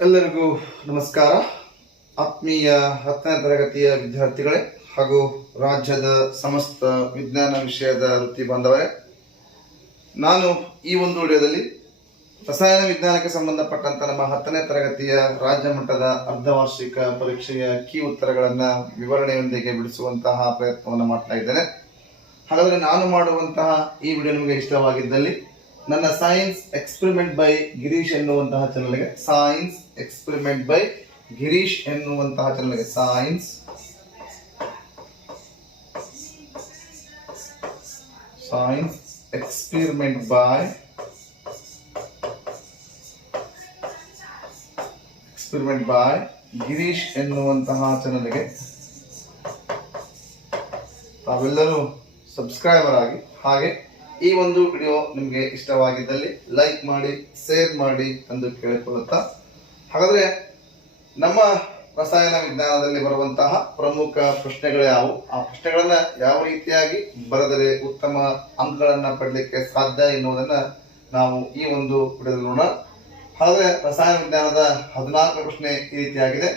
ಎಲ್ಲರಿಗೂ ನಮಸ್ಕಾರ. ಆತ್ಮೀಯ 10ನೇ ತರಗತಿಯ ವಿದ್ಯಾರ್ಥಿಗಳೇ ಹಾಗೂ ರಾಜ್ಯದ ಸಮಸ್ತ ವಿಜ್ಞಾನ ವಿಷಯದ ವೃತ್ತಿ ಬಾಂಧವರೇ, ನಾನು ಈ ಒಂದು ವಿಡಿಯೋದಲ್ಲಿ ರಸಾಯನ ವಿಜ್ಞಾನಕ್ಕೆ ಸಂಬಂಧಪಟ್ಟಂತ ನಮ್ಮ 10ನೇ ತರಗತಿಯ ರಾಜ್ಯ ಮಟ್ಟದ ಅರ್ಧವಾರ್ಷಿಕ ಪರೀಕ್ಷೆಯ ಕೀ ಉತ್ತರಗಳನ್ನು ವಿವರಣೆಯೊಂದಿಗೆ ಬಿಡಿಸುವಂತಹ ಪ್ರಯತ್ನವನ್ನು ಮಾಡ್ತಾ ಇದ್ದೇನೆ. ಹಾಗಾದರೆ ನಾನು ಮಾಡುವಂತಹ ಈ ವಿಡಿಯೋ ನಿಮಗೆ ಇಷ್ಟವಾಗಿದ್ದಲ್ಲಿ ನನ್ನ ಸೈನ್ಸ್ ಎಕ್ಸ್ಪೆರಿಮೆಂಟ್ ಬೈ ಗಿರೀಶ್ ಎನ್ನುವಂತಹ ಚಾನಲ್ಗೆ, ಸೈನ್ಸ್ ಎಕ್ಸ್ಪೆರಿಮೆಂಟ್ ಬೈ ಗಿರೀಶ್ ಎನ್ನುವಂತಹ ಚಾನಲ್ಗೆ, ಸೈನ್ಸ್ ಎಕ್ಸ್ಪೆರಿಮೆಂಟ್ ಬೈ ಗಿರೀಶ್ ಎನ್ನುವಂತಹ ಚಾನಲ್ಗೆ ತಾವೆಲ್ಲರೂ ಸಬ್ಸ್ಕ್ರೈಬರ್ ಆಗಿ, ಹಾಗೆ ಈ ಒಂದು ವಿಡಿಯೋ ನಿಮಗೆ ಇಷ್ಟವಾಗಿದ್ದಲ್ಲಿ ಲೈಕ್ ಮಾಡಿ, ಶೇರ್ ಮಾಡಿ ಎಂದು ಕೇಳಿಕೊಳ್ಳುತ್ತಾ, ಹಾಗಾದರೆ ನಮ್ಮ ರಸಾಯನ ವಿಜ್ಞಾನದಲ್ಲಿ ಬರುವಂತಹ ಪ್ರಮುಖ ಪ್ರಶ್ನೆಗಳು ಯಾವುವು, ಆ ಪ್ರಶ್ನೆಗಳನ್ನ ಯಾವ ರೀತಿಯಾಗಿ ಬರೆದರೆ ಉತ್ತಮ ಅಂಕಗಳನ್ನ ಪಡೆಯಲಿಕ್ಕೆ ಸಾಧ್ಯ ಎನ್ನುವುದನ್ನ ನಾವು ಈ ಒಂದು ವಿಡಿಯೋದಲ್ಲಿ ನೋಡೋಣ. ಹಾಗಾದರೆ ರಸಾಯನ ವಿಜ್ಞಾನದ 14ನೇ ಪ್ರಶ್ನೆ ಈ ರೀತಿಯಾಗಿದೆ: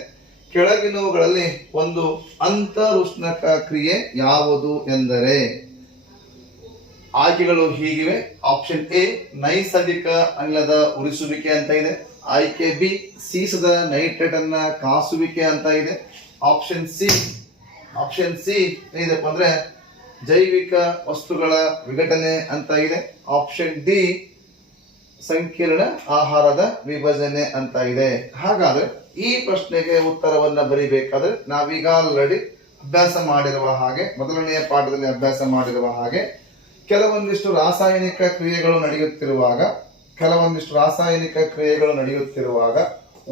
ಕೆಳಗಿನವುಗಳಲ್ಲಿ ಒಂದು ಅಂತರುಷ್ಣಕ ಕ್ರಿಯೆ ಯಾವುದು ಎಂದರೆ? ಆಯ್ಕೆಗಳು ಹೀಗಿವೆ. ಆಪ್ಷನ್ ಎ ನೈಸರ್ಗಿಕ ಅನಿಲದ ಉರಿಸುವಿಕೆ ಅಂತ ಇದೆ. ಆಯ್ಕೆ ಬಿ ಸೀಸದ ನೈಟ್ರೇಟ್ ಅನ್ನ ಕಾಸುವಿಕೆ ಅಂತ ಇದೆ. ಆಪ್ಷನ್ ಸಿ ಏನಿದೆಪ್ಪ ಅಂದ್ರೆ ಜೈವಿಕ ವಸ್ತುಗಳ ವಿಘಟನೆ ಅಂತ ಇದೆ. ಆಪ್ಷನ್ ಡಿ ಸಂಕೀರ್ಣ ಆಹಾರದ ವಿಭಜನೆ ಅಂತ ಇದೆ. ಹಾಗಾದ್ರೆ ಈ ಪ್ರಶ್ನೆಗೆ ಉತ್ತರವನ್ನ ಬರೀಬೇಕಾದ್ರೆ ನಾವೀಗ ಆಲ್ರೆಡಿ ಅಭ್ಯಾಸ ಮಾಡಿರುವ ಹಾಗೆ, ಮೊದಲನೆಯ ಪಾಠದಲ್ಲಿ ಅಭ್ಯಾಸ ಮಾಡಿರುವ ಹಾಗೆ, ಕೆಲವೊಂದಿಷ್ಟು ರಾಸಾಯನಿಕ ಕ್ರಿಯೆಗಳು ನಡೆಯುತ್ತಿರುವಾಗ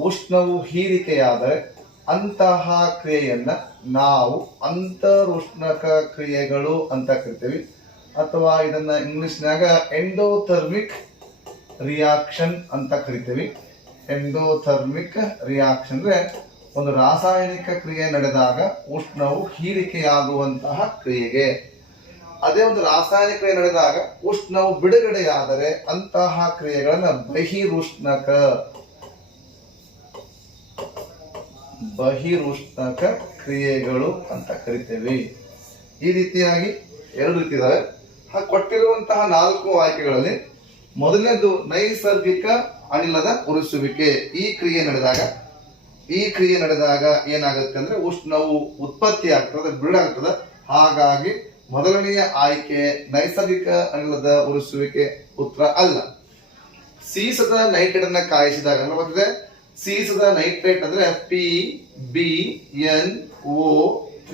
ಉಷ್ಣವು ಹೀರಿಕೆಯಾದರೆ ಅಂತಹ ಕ್ರಿಯೆಯನ್ನ ನಾವು ಅಂತರುಷ್ಣಕ ಕ್ರಿಯೆಗಳು ಅಂತ ಕರಿತೀವಿ, ಅಥವಾ ಇದನ್ನ ಇಂಗ್ಲಿಷ್ನಾಗ ಎಂಡೋಥರ್ಮಿಕ್ ರಿಯಾಕ್ಷನ್ ಅಂತ ಕರಿತೀವಿ. ಎಂಡೋಥರ್ಮಿಕ್ ರಿಯಾಕ್ಷನ್ ಅಂದ್ರೆ ಒಂದು ರಾಸಾಯನಿಕ ಕ್ರಿಯೆ ನಡೆದಾಗ ಉಷ್ಣವು ಹೀರಿಕೆಯಾಗುವಂತಹ ಕ್ರಿಯೆಗೆ. ಅದೇ ಒಂದು ರಾಸಾಯನಿಕ ಕ್ರಿಯೆ ನಡೆದಾಗ ಉಷ್ಣವು ಬಿಡುಗಡೆಯಾದರೆ ಅಂತಹ ಕ್ರಿಯೆಗಳನ್ನ ಬಹಿರುಷ್ಣಕ ಕ್ರಿಯೆಗಳು ಅಂತ ಕರಿತೇವೆ. ಈ ರೀತಿಯಾಗಿ ಎರಡು ರೀತಿ ಇದಾವೆ. ಕೊಟ್ಟಿರುವಂತಹ 4 ಆಯ್ಕೆಗಳಲ್ಲಿ ಮೊದಲನೇದು ನೈಸರ್ಗಿಕ ಅನಿಲದ ಉರಿಸುವಿಕೆ. ಈ ಕ್ರಿಯೆ ನಡೆದಾಗ ಏನಾಗುತ್ತೆ ಅಂದ್ರೆ ಉಷ್ಣವು ಉತ್ಪತ್ತಿ ಆಗ್ತದೆ, ಬಿಡುಗಡೆ. ಹಾಗಾಗಿ ಮೊದಲನೆಯ ಆಯ್ಕೆ ನೈಸರ್ಗಿಕ ಅನಿಲದ ಉರಿಸುವಿಕೆ ಉತ್ತರ ಅಲ್ಲ. ಸೀಸದ ನೈಟ್ರೇಟ್ ಅನ್ನ ಕಾಯಿಸಿದಾಗ ಗೊತ್ತಿದೆ, ಸೀಸದ ನೈಟ್ರೇಟ್ ಅಂದ್ರೆ PbNO3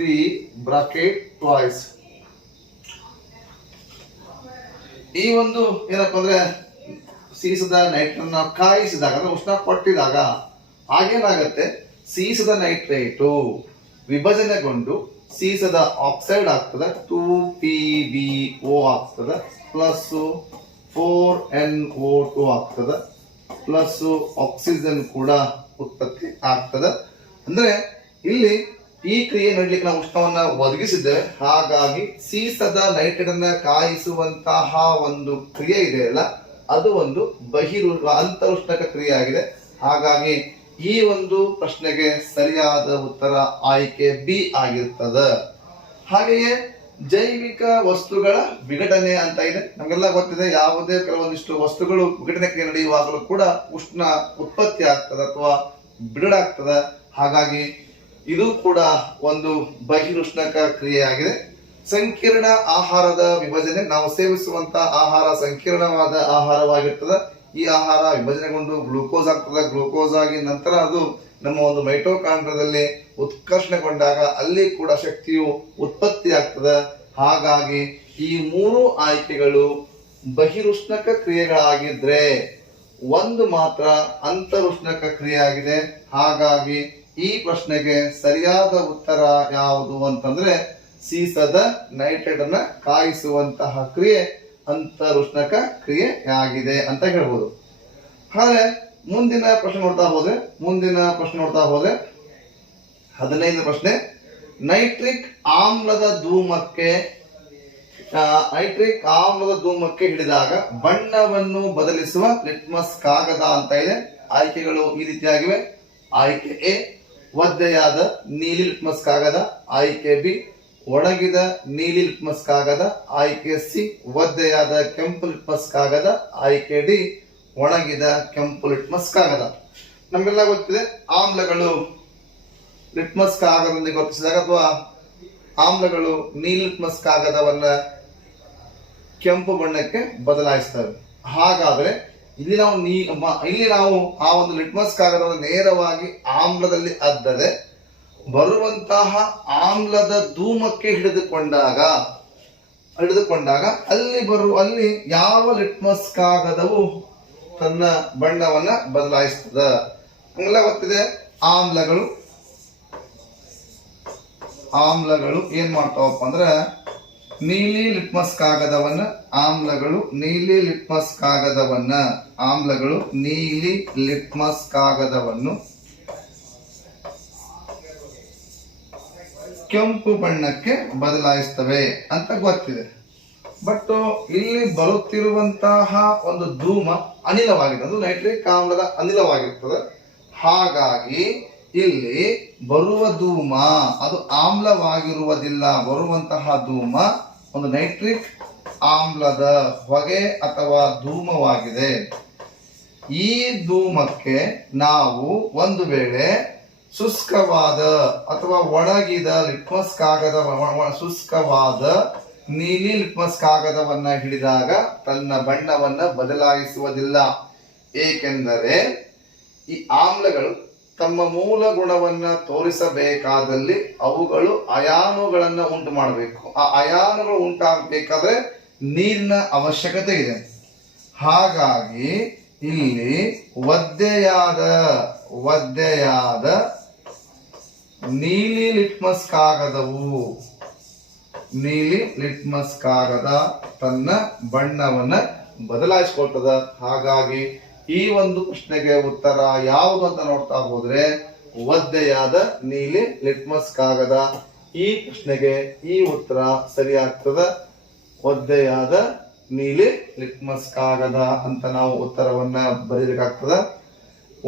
ಈ ಒಂದು ಏನಪ್ಪಾ ಅಂದ್ರೆ ಸೀಸದ ನೈಟ್ರೇಟ್ ಅನ್ನ ಕಾಯಿಸಿದಾಗ ಅಂದ್ರೆ ಉಷ್ಣ ಕೊಟ್ಟಿದಾಗ ಆಗೇನಾಗತ್ತೆ, ಸೀಸದ ನೈಟ್ರೇಟು ವಿಭಜನೆಗೊಂಡು ಸೀಸದ ಆಕ್ಸೈಡ್ ಆಗ್ತದೆ, 2PbO ಆಗ್ತದೆ, ಪ್ಲಸ್ 4NO2 ಆಗ್ತದೆ, ಪ್ಲಸ್ ಆಕ್ಸಿಜನ್ ಕೂಡ ಉತ್ಪತ್ತಿ ಆಗ್ತದೆ. ಅಂದ್ರೆ ಇಲ್ಲಿ ಈ ಕ್ರಿಯೆ ನಡಲಿಕ್ಕೆ ನಾವು ಉಷ್ಣವನ್ನ ಒದಗಿಸಿದ್ದೇವೆ. ಹಾಗಾಗಿ ಸೀಸದ ನೈಟ್ರೇಟ್ ಅನ್ನ ಕಾಯಿಸುವಂತಹ ಒಂದು ಕ್ರಿಯೆ ಇದೆಯಲ್ಲ, ಅದು ಒಂದು ಅಂತರುಷ್ಣಕ ಕ್ರಿಯೆ ಆಗಿದೆ. ಹಾಗಾಗಿ ಈ ಒಂದು ಪ್ರಶ್ನೆಗೆ ಸರಿಯಾದ ಉತ್ತರ ಆಯ್ಕೆ ಬಿ ಆಗಿರ್ತದೆ. ಹಾಗೆಯೇ ಜೈವಿಕ ವಸ್ತುಗಳ ವಿಘಟನೆ ಅಂತ ಇದೆ. ನಮಗೆಲ್ಲ ಗೊತ್ತಿದೆ, ಯಾವುದೇ ಕೆಲವೊಂದಿಷ್ಟು ವಸ್ತುಗಳು ವಿಘಟನೆ ಕ್ರಿಯೆ ನಡೆಯುವಾಗಲೂ ಕೂಡ ಉಷ್ಣ ಉತ್ಪತ್ತಿ ಆಗ್ತದೆ ಅಥವಾ ಬಿಡುಗಡೆ. ಹಾಗಾಗಿ ಇದು ಕೂಡ ಒಂದು ಬಹಿರುಷ್ಣಕ ಕ್ರಿಯೆ ಆಗಿದೆ. ಸಂಕೀರ್ಣ ಆಹಾರದ ವಿಭಜನೆ, ನಾವು ಸೇವಿಸುವಂತಹ ಆಹಾರ ಸಂಕೀರ್ಣವಾದ ಆಹಾರವಾಗಿರ್ತದೆ. ಈ ಆಹಾರ ವಿಭಜನೆಗೊಂಡು ಗ್ಲೂಕೋಸ್ ಆಗ್ತದೆ. ಗ್ಲೂಕೋಸ್ ಆಗಿ ನಂತರ ಅದು ನಮ್ಮ ಒಂದು ಮೈಟೋಕಾಂಡ್ರಿಯದಲ್ಲಿ ಉತ್ಕರ್ಷಣೆಗೊಂಡಾಗ ಅಲ್ಲಿ ಕೂಡ ಶಕ್ತಿಯು ಉತ್ಪತ್ತಿ ಆಗ್ತದೆ. ಹಾಗಾಗಿ ಈ 3 ಆಯ್ಕೆಗಳು ಬಹಿರುಷ್ಣಕ ಕ್ರಿಯೆಗಳಾಗಿದ್ರೆ ಒಂದು ಮಾತ್ರ ಅಂತರುಷ್ಣಕ ಕ್ರಿಯೆ ಆಗಿದೆ. ಹಾಗಾಗಿ ಈ ಪ್ರಶ್ನೆಗೆ ಸರಿಯಾದ ಉತ್ತರ ಯಾವುದು ಅಂತಂದ್ರೆ ಸೀಸದ ನೈಟ್ರೇಟ್ ಅನ್ನ ಕಾಯಿಸುವಂತಹ ಕ್ರಿಯೆ ಅಂತರುಷ್ಣಕ ಕ್ರಿಯೆ ಆಗಿದೆ ಅಂತ ಹೇಳ್ಬೋದು. ಹಾಗೆ ಮುಂದಿನ ಪ್ರಶ್ನೆ ನೋಡ್ತಾ ಹೋದ್ರೆ 15ನೇ ಪ್ರಶ್ನೆ: ನೈಟ್ರಿಕ್ ಆಮ್ಲದ ಧೂಮಕ್ಕೆ ಹಿಡಿದಾಗ ಬಣ್ಣವನ್ನು ಬದಲಿಸುವ ಲಿಟ್ಮಸ್ ಕಾಗದ ಅಂತ ಇದೆ. ಆಯ್ಕೆಗಳು ಈ ರೀತಿಯಾಗಿವೆ. ಆಯ್ಕೆ ಎ ಒದ್ದೆಯಾದ ನೀಲಿ ಲಿಟ್ಮಸ್ ಕಾಗದ, ಆಯ್ಕೆ ಬಿ ಒಣಗಿದ ನೀಲಿ ಲಿಟ್ಮಸ್ ಕಾಗದ, ಆಯ್ಕೆ ಸಿ ಒದ್ದೆಯಾದ ಕೆಂಪು ಲಿಟ್ಮಸ್ ಕಾಗದ, ಆಯ್ಕೆ ಡಿ ಒಣಗಿದ ಕೆಂಪು ಲಿಟ್ಮಸ್ ಕಾಗದ. ನಮಗೆಲ್ಲ ಗೊತ್ತಿದೆ ಆಮ್ಲಗಳು ಲಿಟ್ಮಸ್ ಕಾಗದದೊಂದಿಗೆ ವರ್ತಿಸಿದಾಗ ಅಥವಾ ಆಮ್ಲಗಳು ನೀಲಿ ಲಿಟ್ಮಸ್ ಕಾಗದವನ್ನ ಕೆಂಪು ಬಣ್ಣಕ್ಕೆ ಬದಲಾಯಿಸ್ತವೆ. ಹಾಗಾದ್ರೆ ಇಲ್ಲಿ ನಾವು ಆ ಒಂದು ಲಿಟ್ಮಸ್ ಕಾಗದವನ್ನು ನೇರವಾಗಿ ಆಮ್ಲದಲ್ಲಿ ಅದ್ದರೆ ಬರುವಂತಹ ಆಮ್ಲದ ಧೂಮಕ್ಕೆ ಹಿಡಿದುಕೊಂಡಾಗ ಅಲ್ಲಿ ಯಾವ ಲಿಟ್ಮಸ್ ಕಾಗದವು ತನ್ನ ಬಣ್ಣವನ್ನ ಬದಲಾಯಿಸ್ತದ. ನಮಗೆಲ್ಲ ಗೊತ್ತಿದೆ ಆಮ್ಲಗಳು ಏನ್ ಮಾಡ್ತಾವಪ್ಪ ಅಂದ್ರೆ ನೀಲಿ ಲಿಟ್ಮಸ್ ಕಾಗದವನ್ನ ಆಮ್ಲಗಳು ನೀಲಿ ಲಿಟ್ಮಸ್ ಕಾಗದವನ್ನು ಕೆಂಪು ಬಣ್ಣಕ್ಕೆ ಬದಲಾಯಿಸ್ತವೆ ಅಂತ ಗೊತ್ತಿದೆ. ಬಟ್ ಇಲ್ಲಿ ಬರುತ್ತಿರುವಂತಹ ಒಂದು ಧೂಮ ಅನಿಲವಾಗಿದೆ, ಅದು ನೈಟ್ರಿಕ್ ಆಮ್ಲದ ಅನಿಲವಾಗಿರ್ತದೆ. ಹಾಗಾಗಿ ಇಲ್ಲಿ ಬರುವ ಧೂಮ ಅದು ಆಮ್ಲವಾಗಿರುವುದಿಲ್ಲ. ಬರುವಂತಹ ಧೂಮ ಒಂದು ನೈಟ್ರಿಕ್ ಆಮ್ಲದ ಹೊಗೆ ಅಥವಾ ಧೂಮವಾಗಿದೆ. ಈ ಧೂಮಕ್ಕೆ ನಾವು ಒಂದು ವೇಳೆ ಶುಷ್ಕವಾದ ಅಥವಾ ಒಣಗಿದ ಲಿಟ್ಮಸ್ ಕಾಗದ ಶುಷ್ಕವಾದ ನೀಲಿ ಲಿಟ್ಮಸ್ ಕಾಗದವನ್ನ ಹಿಡಿದಾಗ ತನ್ನ ಬಣ್ಣವನ್ನ ಬದಲಾಯಿಸುವುದಿಲ್ಲ. ಏಕೆಂದರೆ ಈ ಆಮ್ಲಗಳು ತಮ್ಮ ಮೂಲ ಗುಣವನ್ನ ತೋರಿಸಬೇಕಾದಲ್ಲಿ ಅವುಗಳು ಅಯಾನುಗಳನ್ನ ಉಂಟು ಮಾಡಬೇಕು. ಆ ಅಯಾನುಗಳು ಉಂಟಾಗಬೇಕಾದ್ರೆ ನೀರಿನ ಅವಶ್ಯಕತೆ ಇದೆ. ಹಾಗಾಗಿ ಇಲ್ಲಿ ಒದ್ದೆಯಾದ ನೀಲಿ ಲಿಟ್ಮಸ್ ಕಾಗದ ತನ್ನ ಬಣ್ಣವನ್ನ ಬದಲಾಯಿಸಿಕೊಳ್ತದ. ಹಾಗಾಗಿ ಈ ಒಂದು ಪ್ರಶ್ನೆಗೆ ಉತ್ತರ ಯಾವುದು ಅಂತ ನೋಡ್ತಾ ಹೋದ್ರೆ ಒದ್ದೆಯಾದ ನೀಲಿ ಲಿಟ್ಮಸ್ ಕಾಗದ. ಈ ಪ್ರಶ್ನೆಗೆ ಈ ಉತ್ತರ ಸರಿಯಾಗ್ತದ. ಒದ್ದೆಯಾದ ನೀಲಿ ಲಿಟ್ಮಸ್ ಕಾಗದ ಅಂತ ನಾವು ಉತ್ತರವನ್ನ ಬರೀಬೇಕಾಗ್ತದ.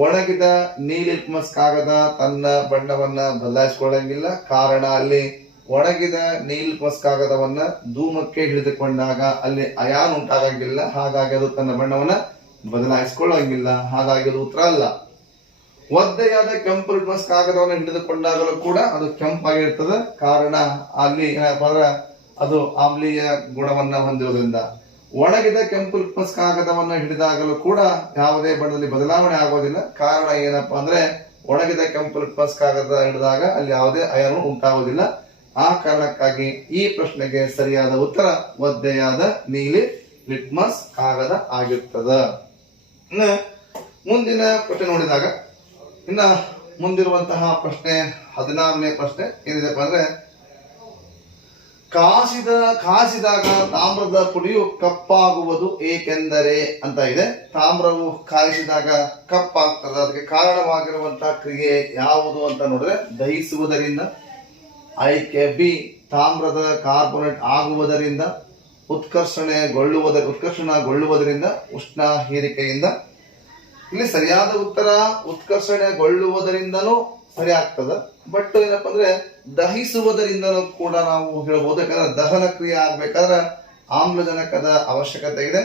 ಒಣಗಿದ ನೀಲಿ ಲಿಟ್ಮಸ್ ಕಾಗದ ತನ್ನ ಬಣ್ಣವನ್ನ ಬದಲಾಯಿಸಿಕೊಳ್ಳಂಗಿಲ್ಲ. ಕಾರಣ ಅಲ್ಲಿ ಒಣಗಿದ ನೀಲಿ ಲಿಟ್ಮಸ್ ಕಾಗದವನ್ನ ಧೂಮಕ್ಕೆ ಹಿಡಿದುಕೊಂಡಾಗ ಅಲ್ಲಿ ಅಯಾನ್ ಉಂಟಾಗಂಗಿಲ್ಲ. ಹಾಗಾಗಿ ಅದು ತನ್ನ ಬಣ್ಣವನ್ನ ಬದಲಾಯಿಸಿಕೊಳ್ಳಂಗಿಲ್ಲ. ಹಾಗಾಗಿ ಅದು ಉತ್ತರ ಅಲ್ಲ. ಒದ್ದೆಯಾದ ಕೆಂಪು ಲಿಟ್ಮಸ್ ಕಾಗದವನ್ನು ಹಿಡಿದುಕೊಂಡಾಗಲೂ ಕೂಡ ಅದು ಕೆಂಪಾಗಿರ್ತದೆ. ಕಾರಣ ಅಲ್ಲಿ ಏನಪ್ಪಾ ಅಂದ್ರೆ ಅದು ಆಮ್ಲೀಯ ಗುಣವನ್ನ ಹೊಂದಿರುವುದರಿಂದ. ಒಣಗಿದ ಕೆಂಪು ಲಿಟ್ಮಸ್ ಕಾಗದವನ್ನ ಹಿಡಿದಾಗಲೂ ಕೂಡ ಯಾವುದೇ ಬಣ್ಣದಲ್ಲಿ ಬದಲಾವಣೆ ಆಗೋದಿಲ್ಲ. ಕಾರಣ ಏನಪ್ಪಾ ಅಂದ್ರೆ ಒಣಗಿದ ಕೆಂಪು ಲಿಟ್ಮಸ್ ಕಾಗದ ಹಿಡಿದಾಗ ಅಲ್ಲಿ ಯಾವುದೇ ಅಯಾನು ಉಂಟಾಗುವುದಿಲ್ಲ. ಆ ಕಾರಣಕ್ಕಾಗಿ ಈ ಪ್ರಶ್ನೆಗೆ ಸರಿಯಾದ ಉತ್ತರ ಒದ್ದೆಯಾದ ನೀಲಿ ಲಿಟ್ಮಸ್ ಕಾಗದ ಆಗಿರ್ತದ. ಮುಂದಿನ ಪ್ರಶ್ನೆ ನೋಡಿದಾಗ ಮುಂದಿರುವಂತಹ ಪ್ರಶ್ನೆ 16ನೇ ಪ್ರಶ್ನೆ ಏನಿದೆಪ್ಪ ಅಂದ್ರೆ ಕಾಸಿದಾಗ ತಾಮ್ರದ ಪುಡಿಯು ಕಪ್ಪಾಗುವುದು ಏಕೆಂದರೆ ಅಂತ ಇದೆ. ತಾಮ್ರವು ಕಾಯಿಸಿದಾಗ ಕಪ್ಪಾಗ್ತದೆ. ಅದಕ್ಕೆ ಕಾರಣವಾಗಿರುವಂತಹ ಕ್ರಿಯೆ ಯಾವುದು ಅಂತ ನೋಡಿದ್ರೆ ದಹಿಸುವುದರಿಂದ, ಆಯ್ಕೆ ಬಿ ತಾಮ್ರದ ಕಾರ್ಬೋನೇಟ್ ಆಗುವುದರಿಂದ, ಉತ್ಕರ್ಷಣಗೊಳ್ಳುವುದರಿಂದ, ಉಷ್ಣ ಹೀರಿಕೆಯಿಂದ. ಇಲ್ಲಿ ಸರಿಯಾದ ಉತ್ತರ ಉತ್ಕರ್ಷಣೆಗೊಳ್ಳುವುದರಿಂದನೂ ಸರಿ ಆಗ್ತದ. ಬಟ್ ಏನಪ್ಪಾ ಅಂದ್ರೆ ದಹಿಸುವುದರಿಂದನೂ ಕೂಡ ನಾವು ಹೇಳ್ಬೋದು. ಯಾಕಂದ್ರೆ ದಹನ ಕ್ರಿಯೆ ಆಗ್ಬೇಕಾದ್ರೆ ಆಮ್ಲಜನಕದ ಅವಶ್ಯಕತೆ ಇದೆ.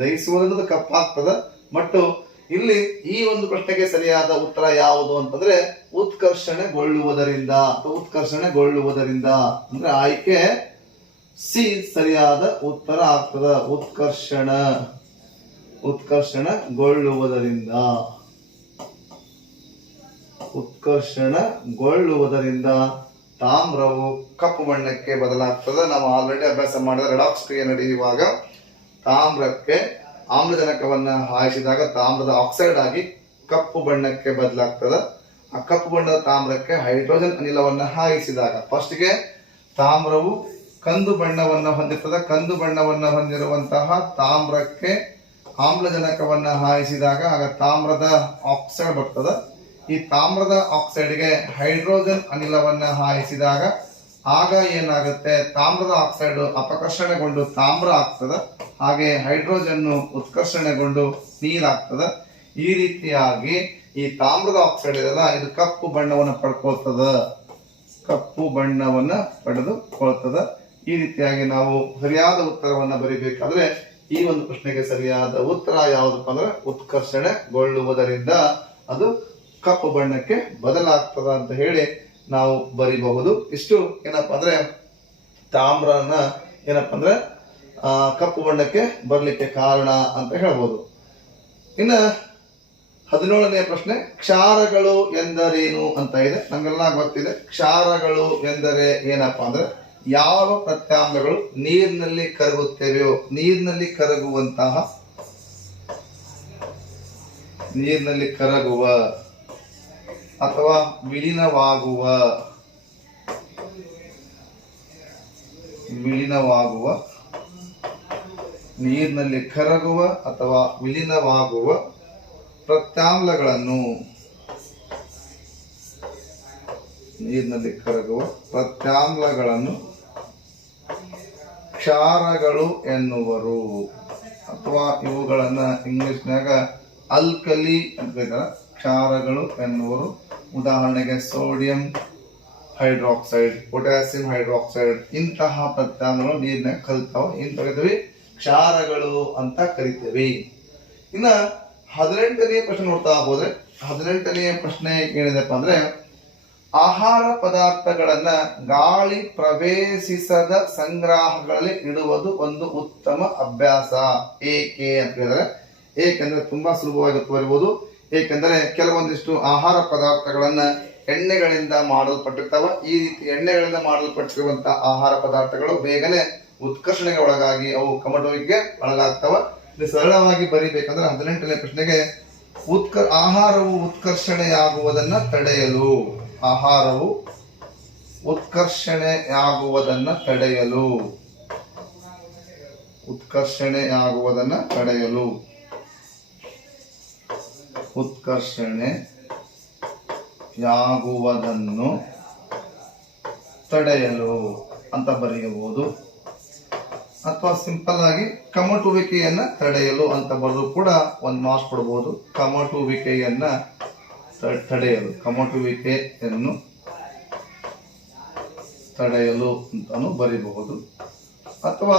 ದಹಿಸುವುದರಿಂದ ಕಪ್ಪಾಗ್ತದ. ಬಟ್ ಇಲ್ಲಿ ಈ ಒಂದು ಪ್ರಶ್ನೆಗೆ ಸರಿಯಾದ ಉತ್ತರ ಯಾವುದು ಅಂತಂದ್ರೆ ಉತ್ಕರ್ಷಣೆಗೊಳ್ಳುವುದರಿಂದ ಅಂದ್ರೆ ಆಯ್ಕೆ ಸಿ ಸರಿಯಾದ ಉತ್ತರ ಆಗ್ತದ. ಉತ್ಕರ್ಷಣಗೊಳ್ಳುವುದರಿಂದ ತಾಮ್ರವು ಕಪ್ಪು ಬಣ್ಣಕ್ಕೆ ಬದಲಾಗ್ತದೆ. ನಾವು ಆಲ್ರೆಡಿ ಅಭ್ಯಾಸ ಮಾಡಿದ ರೆಡಾಕ್ಸ್ ಕ್ರಿಯೆ ನಡೆಯುವಾಗ ತಾಮ್ರಕ್ಕೆ ಆಮ್ಲಜನಕವನ್ನ ಹಾಯಿಸಿದಾಗ ತಾಮ್ರದ ಆಕ್ಸೈಡ್ ಆಗಿ ಕಪ್ಪು ಬಣ್ಣಕ್ಕೆ ಬದಲಾಗ್ತದೆ. ಆ ಕಪ್ಪು ಬಣ್ಣದ ತಾಮ್ರಕ್ಕೆ ಹೈಡ್ರೋಜನ್ ಅನಿಲವನ್ನ ಹಾಯಿಸಿದಾಗ ಫಸ್ಟ್ಗೆ ತಾಮ್ರವು ಕಂದು ಬಣ್ಣವನ್ನ ಹೊಂದಿರ್ತದೆ. ಕಂದು ಬಣ್ಣವನ್ನ ಹೊಂದಿರುವಂತಹ ತಾಮ್ರಕ್ಕೆ ಆಮ್ಲಜನಕವನ್ನ ಹಾಯಿಸಿದಾಗ ಆಗ ತಾಮ್ರದ ಆಕ್ಸೈಡ್ ಬರ್ತದೆ. ಈ ತಾಮ್ರದ ಆಕ್ಸೈಡ್ಗೆ ಹೈಡ್ರೋಜನ್ ಅನಿಲವನ್ನ ಹಾಯಿಸಿದಾಗ ಆಗ ಏನಾಗುತ್ತೆ, ತಾಮ್ರದ ಆಕ್ಸೈಡ್ ಅಪಕರ್ಷಣೆಗೊಂಡು ತಾಮ್ರ ಆಗ್ತದೆ. ಹಾಗೆ ಹೈಡ್ರೋಜನ್ ಉತ್ಕರ್ಷಣೆಗೊಂಡು ನೀರಾಗ್ತದೆ. ಈ ರೀತಿಯಾಗಿ ಈ ತಾಮ್ರದ ಆಕ್ಸೈಡ್ ಇದೆಲ್ಲ ಇದು ಕಪ್ಪು ಬಣ್ಣವನ್ನು ಪಡ್ಕೊಳ್ತದ, ಕಪ್ಪು ಬಣ್ಣವನ್ನ ಪಡೆದುಕೊಳ್ತದ. ಈ ರೀತಿಯಾಗಿ ನಾವು ಸರಿಯಾದ ಉತ್ತರವನ್ನ ಬರಿಬೇಕಾದ್ರೆ ಈ ಒಂದು ಪ್ರಶ್ನೆಗೆ ಸರಿಯಾದ ಉತ್ತರ ಯಾವುದಪ್ಪ ಅಂದ್ರೆ ಉತ್ಕರ್ಷಣೆಗೊಳ್ಳುವುದರಿಂದ ಅದು ಕಪ್ಪು ಬಣ್ಣಕ್ಕೆ ಬದಲಾಗ್ತದ ಅಂತ ಹೇಳಿ ನಾವು ಬರಿಬಹುದು. ಇಷ್ಟು ಏನಪ್ಪಾ ಅಂದ್ರೆ ತಾಮ್ರನ ಏನಪ್ಪಾ ಅಂದ್ರೆ ಕಪ್ಪು ಬಣ್ಣಕ್ಕೆ ಬರ್ಲಿಕ್ಕೆ ಕಾರಣ ಅಂತ ಹೇಳ್ಬೋದು. ಇನ್ನ 17ನೇ ಪ್ರಶ್ನೆ, ಕ್ಷಾರಗಳು ಎಂದರೇನು ಅಂತ ಇದೆ. ನಮ್ಗೆಲ್ಲ ಗೊತ್ತಿದೆ ಕ್ಷಾರಗಳು ಎಂದರೆ ಏನಪ್ಪಾ ಅಂದ್ರೆ ಯಾವ ಪ್ರತ್ಯಾಮ್ಲಗಳು ನೀರಿನಲ್ಲಿ ಕರಗುತ್ತವೆಯೋ, ನೀರಿನಲ್ಲಿ ಕರಗುವ ಅಥವಾ ವಿಲೀನವಾಗುವ ನೀರಿನಲ್ಲಿ ಕರಗುವ ಅಥವಾ ವಿಲೀನವಾಗುವ ಪ್ರತ್ಯಾಮ್ಲಗಳನ್ನು ಕ್ಷಾರಗಳು ಎನ್ನುವರು, ಅಥವಾ ಇವುಗಳನ್ನ ಇಂಗ್ಲಿಷ್ನಾಗ ಅಲ್ಕಲಿ ಅಂತ ಕರೀತಾರ. ಕ್ಷಾರಗಳು ಎನ್ನುವರು. ಉದಾಹರಣೆಗೆ ಸೋಡಿಯಂ ಹೈಡ್ರಾಕ್ಸೈಡ್, ಪೊಟ್ಯಾಸಿಯಂ ಹೈಡ್ರಾಕ್ಸೈಡ್ ಇಂತಹ ಪ್ರತ್ಯಾಮ್ಲಗಳು ನೀರಿನಾಗ ಕಲ್ತಾವ. ಇಂಥವಿ ಕ್ಷಾರಗಳು ಅಂತ ಕರಿತೇವೆ. ಇನ್ನ 18ನೇ ಪ್ರಶ್ನೆ ನೋಡ್ತಾ ಹೋದ್ರೆ 18ನೇ ಪ್ರಶ್ನೆ ಏನಿದೆಪ್ಪ ಅಂದ್ರೆ ಆಹಾರ ಪದಾರ್ಥಗಳನ್ನ ಗಾಳಿ ಪ್ರವೇಶಿಸದ ಸಂಗ್ರಹಗಳಲ್ಲಿ ಇಡುವುದು ಒಂದು ಉತ್ತಮ ಅಭ್ಯಾಸ ಏಕೆ ಅಂತ ಹೇಳಿದ್ರೆ, ಏಕೆಂದ್ರೆ ತುಂಬಾ ಸುಲಭವಾಗಿ ಬರೀಬಹುದು. ಏಕೆಂದರೆ ಕೆಲವೊಂದಿಷ್ಟು ಆಹಾರ ಪದಾರ್ಥಗಳನ್ನ ಎಣ್ಣೆಗಳಿಂದ ಮಾಡಲ್ಪಟ್ಟಿರ್ತಾವ. ಈ ರೀತಿ ಎಣ್ಣೆಗಳಿಂದ ಮಾಡಲ್ಪಟ್ಟಿರುವಂತಹ ಆಹಾರ ಪದಾರ್ಥಗಳು ಬೇಗನೆ ಉತ್ಕರ್ಷಣೆಗೆ ಒಳಗಾಗಿ ಅವು ಕಮಟುವಿಕೆ ಒಳಗಾಗ್ತಾವ. ಸರಳವಾಗಿ ಬರಿಬೇಕಂದ್ರೆ 18ನೇ ಪ್ರಶ್ನೆಗೆ ಆಹಾರವು ಉತ್ಕರ್ಷಣೆಯಾಗುವುದನ್ನ ತಡೆಯಲು, ಆಹಾರವು ಉತ್ಕರ್ಷಣೆಯಾಗುವುದನ್ನ ತಡೆಯಲು ಅಂತ ಬರೆಯಬಹುದು. ಅಥವಾ ಸಿಂಪಲ್ ಆಗಿ ಕಮಟುವಿಕೆಯನ್ನ ತಡೆಯಲು ಅಂತ ಬರೆದು ಕೂಡ ಒಂದು ಮಾರ್ಕ್ಸ್ ಕೊಡಬಹುದು. ಕಮಟುವಿಕೆಯನ್ನು ತಡೆಯಲು ಅಂತಾನು ಬರೀಬಹುದು. ಅಥವಾ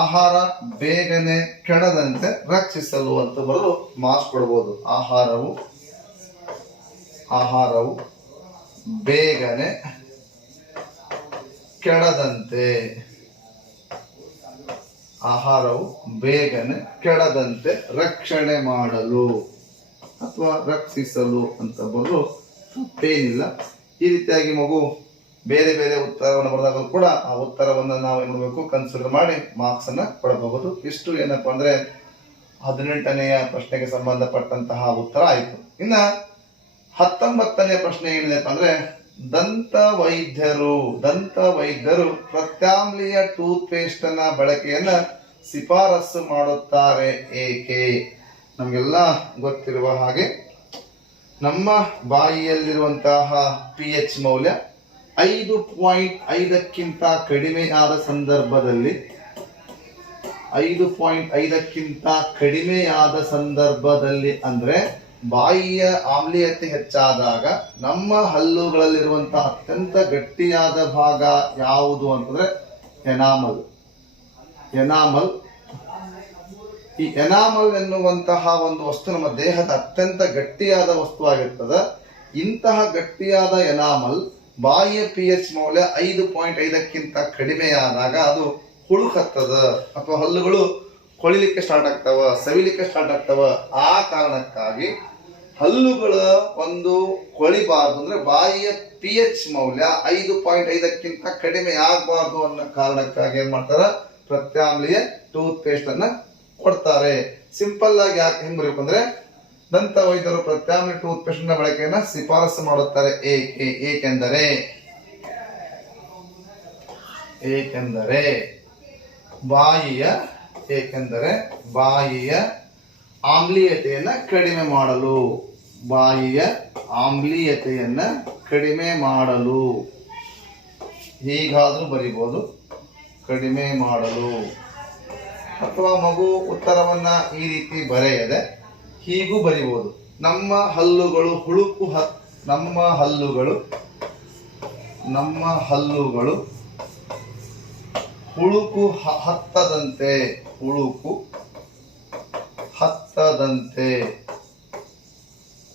ಆಹಾರ ಬೇಗನೆ ಕೆಡದಂತೆ ರಕ್ಷಿಸಲು ಅಂತ ಬರೆದು ಮಾರ್ಕ್ಸ್ ಕೊಡಬಹುದು. ಆಹಾರವು ಬೇಗನೆ ಕೆಡದಂತೆ ರಕ್ಷಣೆ ಮಾಡಲು ಅಥವಾ ರಕ್ಷಿಸಲು ಅಂತ ಬರೆದು ತಪ್ಪೇನಿಲ್ಲ. ಈ ರೀತಿಯಾಗಿ ಮಗು ಬೇರೆ ಬೇರೆ ಉತ್ತರವನ್ನು ಬರೆದಾಗ ಕೂಡ ಆ ಉತ್ತರವನ್ನು ನಾವು ಏನ್ ಮಾಡಬೇಕು, ಕನ್ಸಿಡರ್ ಮಾಡಿ ಮಾರ್ಕ್ಸ್ ಅನ್ನ ಕೊಡಬಹುದು. ಇಷ್ಟು ಏನಪ್ಪಾ ಅಂದ್ರೆ 18ನೇ ಪ್ರಶ್ನೆಗೆ ಸಂಬಂಧಪಟ್ಟಂತಹ ಉತ್ತರ ಆಯಿತು. ಇನ್ನ 19ನೇ ಪ್ರಶ್ನೆ ಏನಿದೆಪ್ಪ ಅಂದ್ರೆ ದಂತ ವೈದ್ಯರು ಪ್ರತ್ಯಾಮ್ಲೀಯ ಟೂತ್ ಪೇಸ್ಟ್ ನ ಬಳಕೆಯನ್ನ ಶಿಫಾರಸು ಮಾಡುತ್ತಾರೆ ಏಕೆ? ನಮಗೆಲ್ಲ ಗೊತ್ತಿರುವ ಹಾಗೆ ನಮ್ಮ ಬಾಯಿಯಲ್ಲಿರುವಂತಹ pH ಮೌಲ್ಯ 5.5ಕ್ಕಿಂತ ಕಡಿಮೆಯಾದ ಸಂದರ್ಭದಲ್ಲಿ ಅಂದ್ರೆ ಬಾಯಿಯ ಆಮ್ಲೀಯತೆ ಹೆಚ್ಚಾದಾಗ ನಮ್ಮ ಹಲ್ಲುಗಳಲ್ಲಿರುವಂತಹ ಅತ್ಯಂತ ಗಟ್ಟಿಯಾದ ಭಾಗ ಯಾವುದು ಅಂತಂದ್ರೆ ಎನಾಮಲ್. ಈ ಎನಾಮಲ್ ಎನ್ನುವಂತಹ ಒಂದು ವಸ್ತು ನಮ್ಮ ದೇಹದ ಅತ್ಯಂತ ಗಟ್ಟಿಯಾದ ವಸ್ತು ಆಗಿರ್ತದೆ. ಇಂತಹ ಗಟ್ಟಿಯಾದ ಎನಾಮಲ್ ಬಾಯಿಯ pH ಮೌಲ್ಯ 5.5ಕ್ಕಿಂತ ಕಡಿಮೆಯಾದಾಗ ಅದು ಹುಳುಕತ್ತದ ಅಥವಾ ಹಲ್ಲುಗಳು ಕೊಳಿಲಿಕ್ಕೆ ಸ್ಟಾರ್ಟ್ ಆಗ್ತಾವ, ಸವಿಲಿಕ್ಕೆ ಸ್ಟಾರ್ಟ್ ಆಗ್ತಾವ. ಆ ಕಾರಣಕ್ಕಾಗಿ ಹಲ್ಲುಗಳ ಒಂದು ಕೊಳಿಬಾರ್ದು ಅಂದ್ರೆ ಬಾಯಿಯ pH ಮೌಲ್ಯ 5.5ಕ್ಕಿಂತ ಕಡಿಮೆ ಆಗಬಾರ್ದು ಅನ್ನೋ ಕಾರಣಕ್ಕಾಗಿ ಏನ್ ಮಾಡ್ತಾರ, ಪ್ರತ್ಯಾಮ್ಲೀಯ ಟೂತ್ ಪೇಸ್ಟ್ ಅನ್ನ ಕೊಡ್ತಾರೆ. ಸಿಂಪಲ್ ಆಗಿ ಯಾಕೆ ಹೆಂಗ್ ಬರಬೇಕು ಅಂದ್ರೆ ದಂತ ವೈದ್ಯರು ಪ್ರತ್ಯಾಮ್ಲೀಯ ಟೂತ್ ಪೇಸ್ಟ್ ನ ಬಳಕೆಯನ್ನ ಶಿಫಾರಸು ಮಾಡುತ್ತಾರೆ ಏಕೆಂದರೆ ಬಾಯಿಯ ಆಮ್ಲೀಯತೆಯನ್ನ ಕಡಿಮೆ ಮಾಡಲು ಹೀಗಾದ್ರೂ ಬರಿಬಹುದು, ಕಡಿಮೆ ಮಾಡಲು. ಅಥವಾ ಮಗು ಉತ್ತರವನ್ನ ಈ ರೀತಿ ಬರೆಯದೆ ಹೀಗೂ ಬರಿಬಹುದು. ನಮ್ಮ ಹಲ್ಲುಗಳು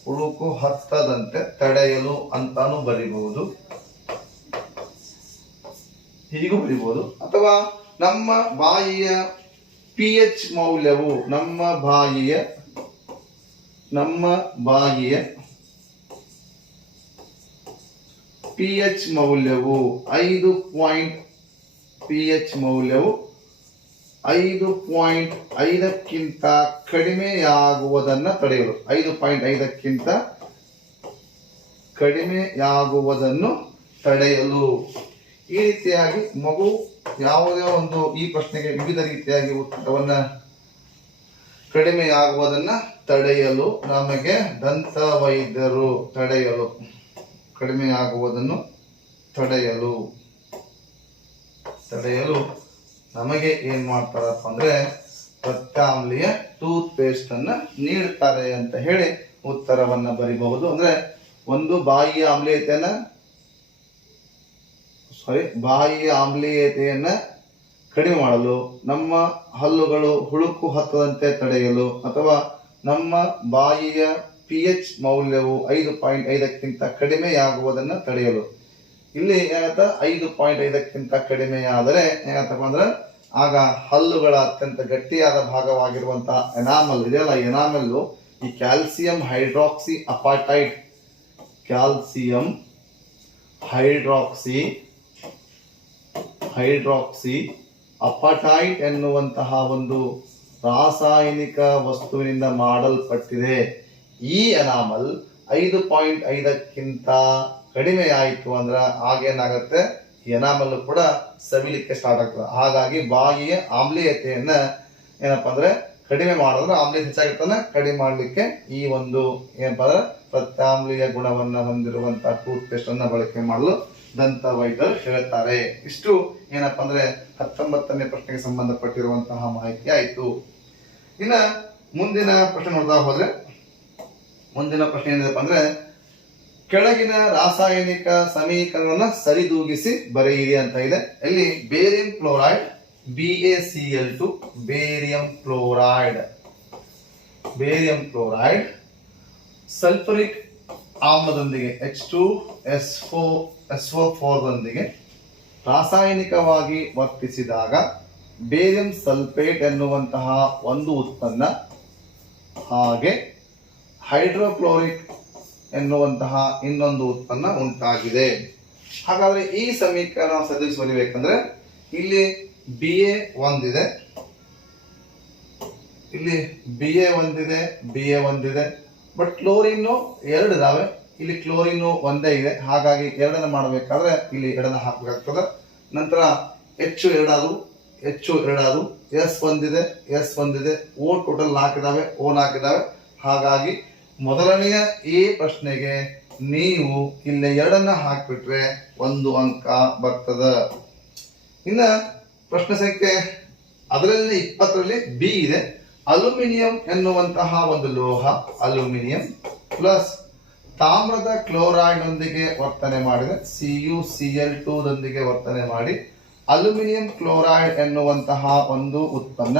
ಹುಳುಕು ಹತ್ತದಂತೆ ತಡೆಯಲು ಅಂತಾನು ಬರಿಬಹುದು, ಹೀಗೂ ಬರಿಬಹುದು. ಅಥವಾ ನಮ್ಮ ಬಾಯಿಯ pH ಮೌಲ್ಯವು 5.5ಕ್ಕಿಂತ ಕಡಿಮೆಯಾಗುವುದನ್ನು ತಡೆಯಲು, 5.5ಕ್ಕಿಂತ ಕಡಿಮೆಯಾಗುವುದನ್ನು ತಡೆಯಲು. ಈ ರೀತಿಯಾಗಿ ಮಗು ಯಾವುದೇ ಒಂದು ಈ ಪ್ರಶ್ನೆಗೆ ವಿವಿಧ ರೀತಿಯಾಗಿ ಉತ್ತರವನ್ನ ಕಡಿಮೆಯಾಗುವುದನ್ನ ತಡೆಯಲು ನಮಗೆ ದಂತ ವೈದ್ಯರು ಕಡಿಮೆಯಾಗುವುದನ್ನು ತಡೆಯಲು ನಮಗೆ ಏನ್ ಮಾಡ್ತಾರಪ್ಪ ಅಂದ್ರೆ ಪ್ರತ್ಯಾಮ್ಲೀಯ ಟೂತ್ ಪೇಸ್ಟ್ ಅನ್ನ ನೀಡ್ತಾರೆ ಅಂತ ಹೇಳಿ ಉತ್ತರವನ್ನ ಬರಿಬಹುದು. ಅಂದ್ರೆ ಒಂದು ಬಾಯಿಯ ಆಮ್ಲೀಯತೆಯನ್ನ ಕಡಿಮೆ ಮಾಡಲು, ನಮ್ಮ ಹಲ್ಲುಗಳು ಹುಳುಕು ಹತ್ತದಂತೆ ತಡೆಯಲು, ಅಥವಾ ನಮ್ಮ ಬಾಯಿಯ pH ಮೌಲ್ಯವು 5.5ಕ್ಕಿಂತ ಕಡಿಮೆಯಾಗುವುದನ್ನು ತಡೆಯಲು. ಇಲ್ಲಿ ಏನಾಗುತ್ತೆ, 5.5ಕ್ಕಿಂತ ಕಡಿಮೆಯಾದರೆ ಏನಾಗ್ತಪ್ಪ ಅಂದ್ರೆ ಆಗ ಹಲ್ಲುಗಳ ಅತ್ಯಂತ ಗಟ್ಟಿಯಾದ ಭಾಗವಾಗಿರುವಂತಹ ಎನಾಮಲ್ ಇದೆಯಲ್ಲ, ಎನಾಮಲ್ಲು ಈ ಕ್ಯಾಲ್ಸಿಯಂ ಹೈಡ್ರಾಕ್ಸಿ ಅಪಟೈಟ್ ಎನ್ನುವಂತಹ ಒಂದು ರಾಸಾಯನಿಕ ವಸ್ತುವಿನಿಂದ ಮಾಡಲ್ಪಟ್ಟಿದೆ. ಈ ಎನಾಮಲ್ 5.5ಕ್ಕಿಂತ ಕಡಿಮೆ ಆಯಿತು ಅಂದ್ರೆ ಆಗೇನಾಗತ್ತೆ, ಎನಾಮಲ್ ಕೂಡ ಸವಿಲಿಕ್ಕೆ ಸ್ಟಾರ್ಟ್ ಆಗ್ತದೆ. ಹಾಗಾಗಿ ಬಾಯಿಯ ಆಮ್ಲೀಯತೆಯನ್ನ ಏನಪ್ಪಾ ಅಂದ್ರೆ ಕಡಿಮೆ ಮಾಡಿದ್ರೆ, ಆಮ್ಲೀಯತೆ ಹೆಚ್ಚಾಗಿರ್ತಾನೆ ಕಡಿಮೆ ಮಾಡ್ಲಿಕ್ಕೆ ಈ ಒಂದು ಏನಪ್ಪಾ ಅಂದ್ರೆ ಪ್ರತ್ಯಾಮ್ಲೀಯ ಗುಣವನ್ನ ಹೊಂದಿರುವಂತಹ ಟೂತ್ ಪೇಸ್ಟ್ ಅನ್ನ ಬಳಕೆ ಮಾಡಲು ದಂತ ವೈದ್ಯರು ಹೇಳ್ತಾರೆ. ಇಷ್ಟು ಏನಪ್ಪಾ ಅಂದ್ರೆ 19ನೇ ಪ್ರಶ್ನೆಗೆ ಸಂಬಂಧಪಟ್ಟಿರುವಂತಹ ಮಾಹಿತಿ ಆಯ್ತು. ಇನ್ನ ಮುಂದಿನ ಪ್ರಶ್ನೆ ನೋಡ್ತಾ ಹೋದ್ರೆ, ಮುಂದಿನ ಪ್ರಶ್ನೆ ಏನಿದೆಪ್ಪ ಅಂದ್ರೆ ಕೆಳಗಿನ ರಾಸಾಯನಿಕ ಸಮೀಕರಣವನ್ನ ಸರಿದೂಗಿಸಿ ಬರೆಯಿರಿ ಅಂತ ಇದೆ. ಇಲ್ಲಿ barium chloride BaCl2 barium chloride sulphuric ಆಮ್ಲದೊಂದಿಗೆ H2SO4 ದೊಂದಿಗೆ ರಾಸಾಯನಿಕವಾಗಿ ವರ್ತಿಸಿದಾಗ ಬೇರಿಯಂ ಸಲ್ಫೇಟ್ ಎನ್ನುವಂತಹ ಒಂದು ಉತ್ಪನ್ನ, ಹಾಗೆ ಹೈಡ್ರೋಕ್ಲೋರಿಕ್ ಎನ್ನುವಂತಹ ಇನ್ನೊಂದು ಉತ್ಪನ್ನ ಉಂಟಾಗಿದೆ. ಹಾಗಾದ್ರೆ ಈ ಸಮೀಕರಣ ಸರಿದೂಗಿಸಿ ಬರೀಬೇಕಂದ್ರೆ ಇಲ್ಲಿ BA ಒಂದಿದೆ, ಇಲ್ಲಿ BA ಒಂದಿದೆ, ಬಟ್ ಕ್ಲೋರಿನ್ ಎರಡು ಇದಾವೆ, ಇಲ್ಲಿ ಕ್ಲೋರಿನ್ ಒಂದೇ ಇದೆ. ಹಾಗಾಗಿ ಎರಡನ್ನ ಮಾಡಬೇಕಾದ್ರೆ ಇಲ್ಲಿ ಎರಡನ್ನ ಹಾಕಬೇಕಾಗ್ತದೆ. ನಂತರ H ಎರಡಾದವು, S ಒಂದಿದೆ, O ಟೋಟಲ್ 4 ಇದಾವೆ, O 4 ಇದಾವೆ. ಹಾಗಾಗಿ ಮೊದಲನೆಯ ಈ ಪ್ರಶ್ನೆಗೆ ನೀವು ಇಲ್ಲಿ ಎರಡನ್ನ ಹಾಕ್ಬಿಟ್ರೆ 1 ಅಂಕ ಬರ್ತದ. ಇನ್ನ ಪ್ರಶ್ನೆ ಸಂಖ್ಯೆ ಅದರಲ್ಲಿ 20ರಲ್ಲಿ B ಇದೆ. ಅಲ್ಯೂಮಿನಿಯಂ ಎನ್ನುವಂತಹ ಒಂದು ಲೋಹ, ಅಲ್ಯೂಮಿನಿಯಂ ಪ್ಲಸ್ ತಾಮ್ರದ ಕ್ಲೋರೈಡ್ ನೊಂದಿಗೆ ವರ್ತನೆ ಮಾಡಿದೆ, CuCl2 ದೊಂದಿಗೆ ವರ್ತನೆ ಮಾಡಿ ಅಲ್ಯೂಮಿನಿಯಂ ಕ್ಲೋರೈಡ್ ಎನ್ನುವಂತಹ ಒಂದು ಉತ್ಪನ್ನ,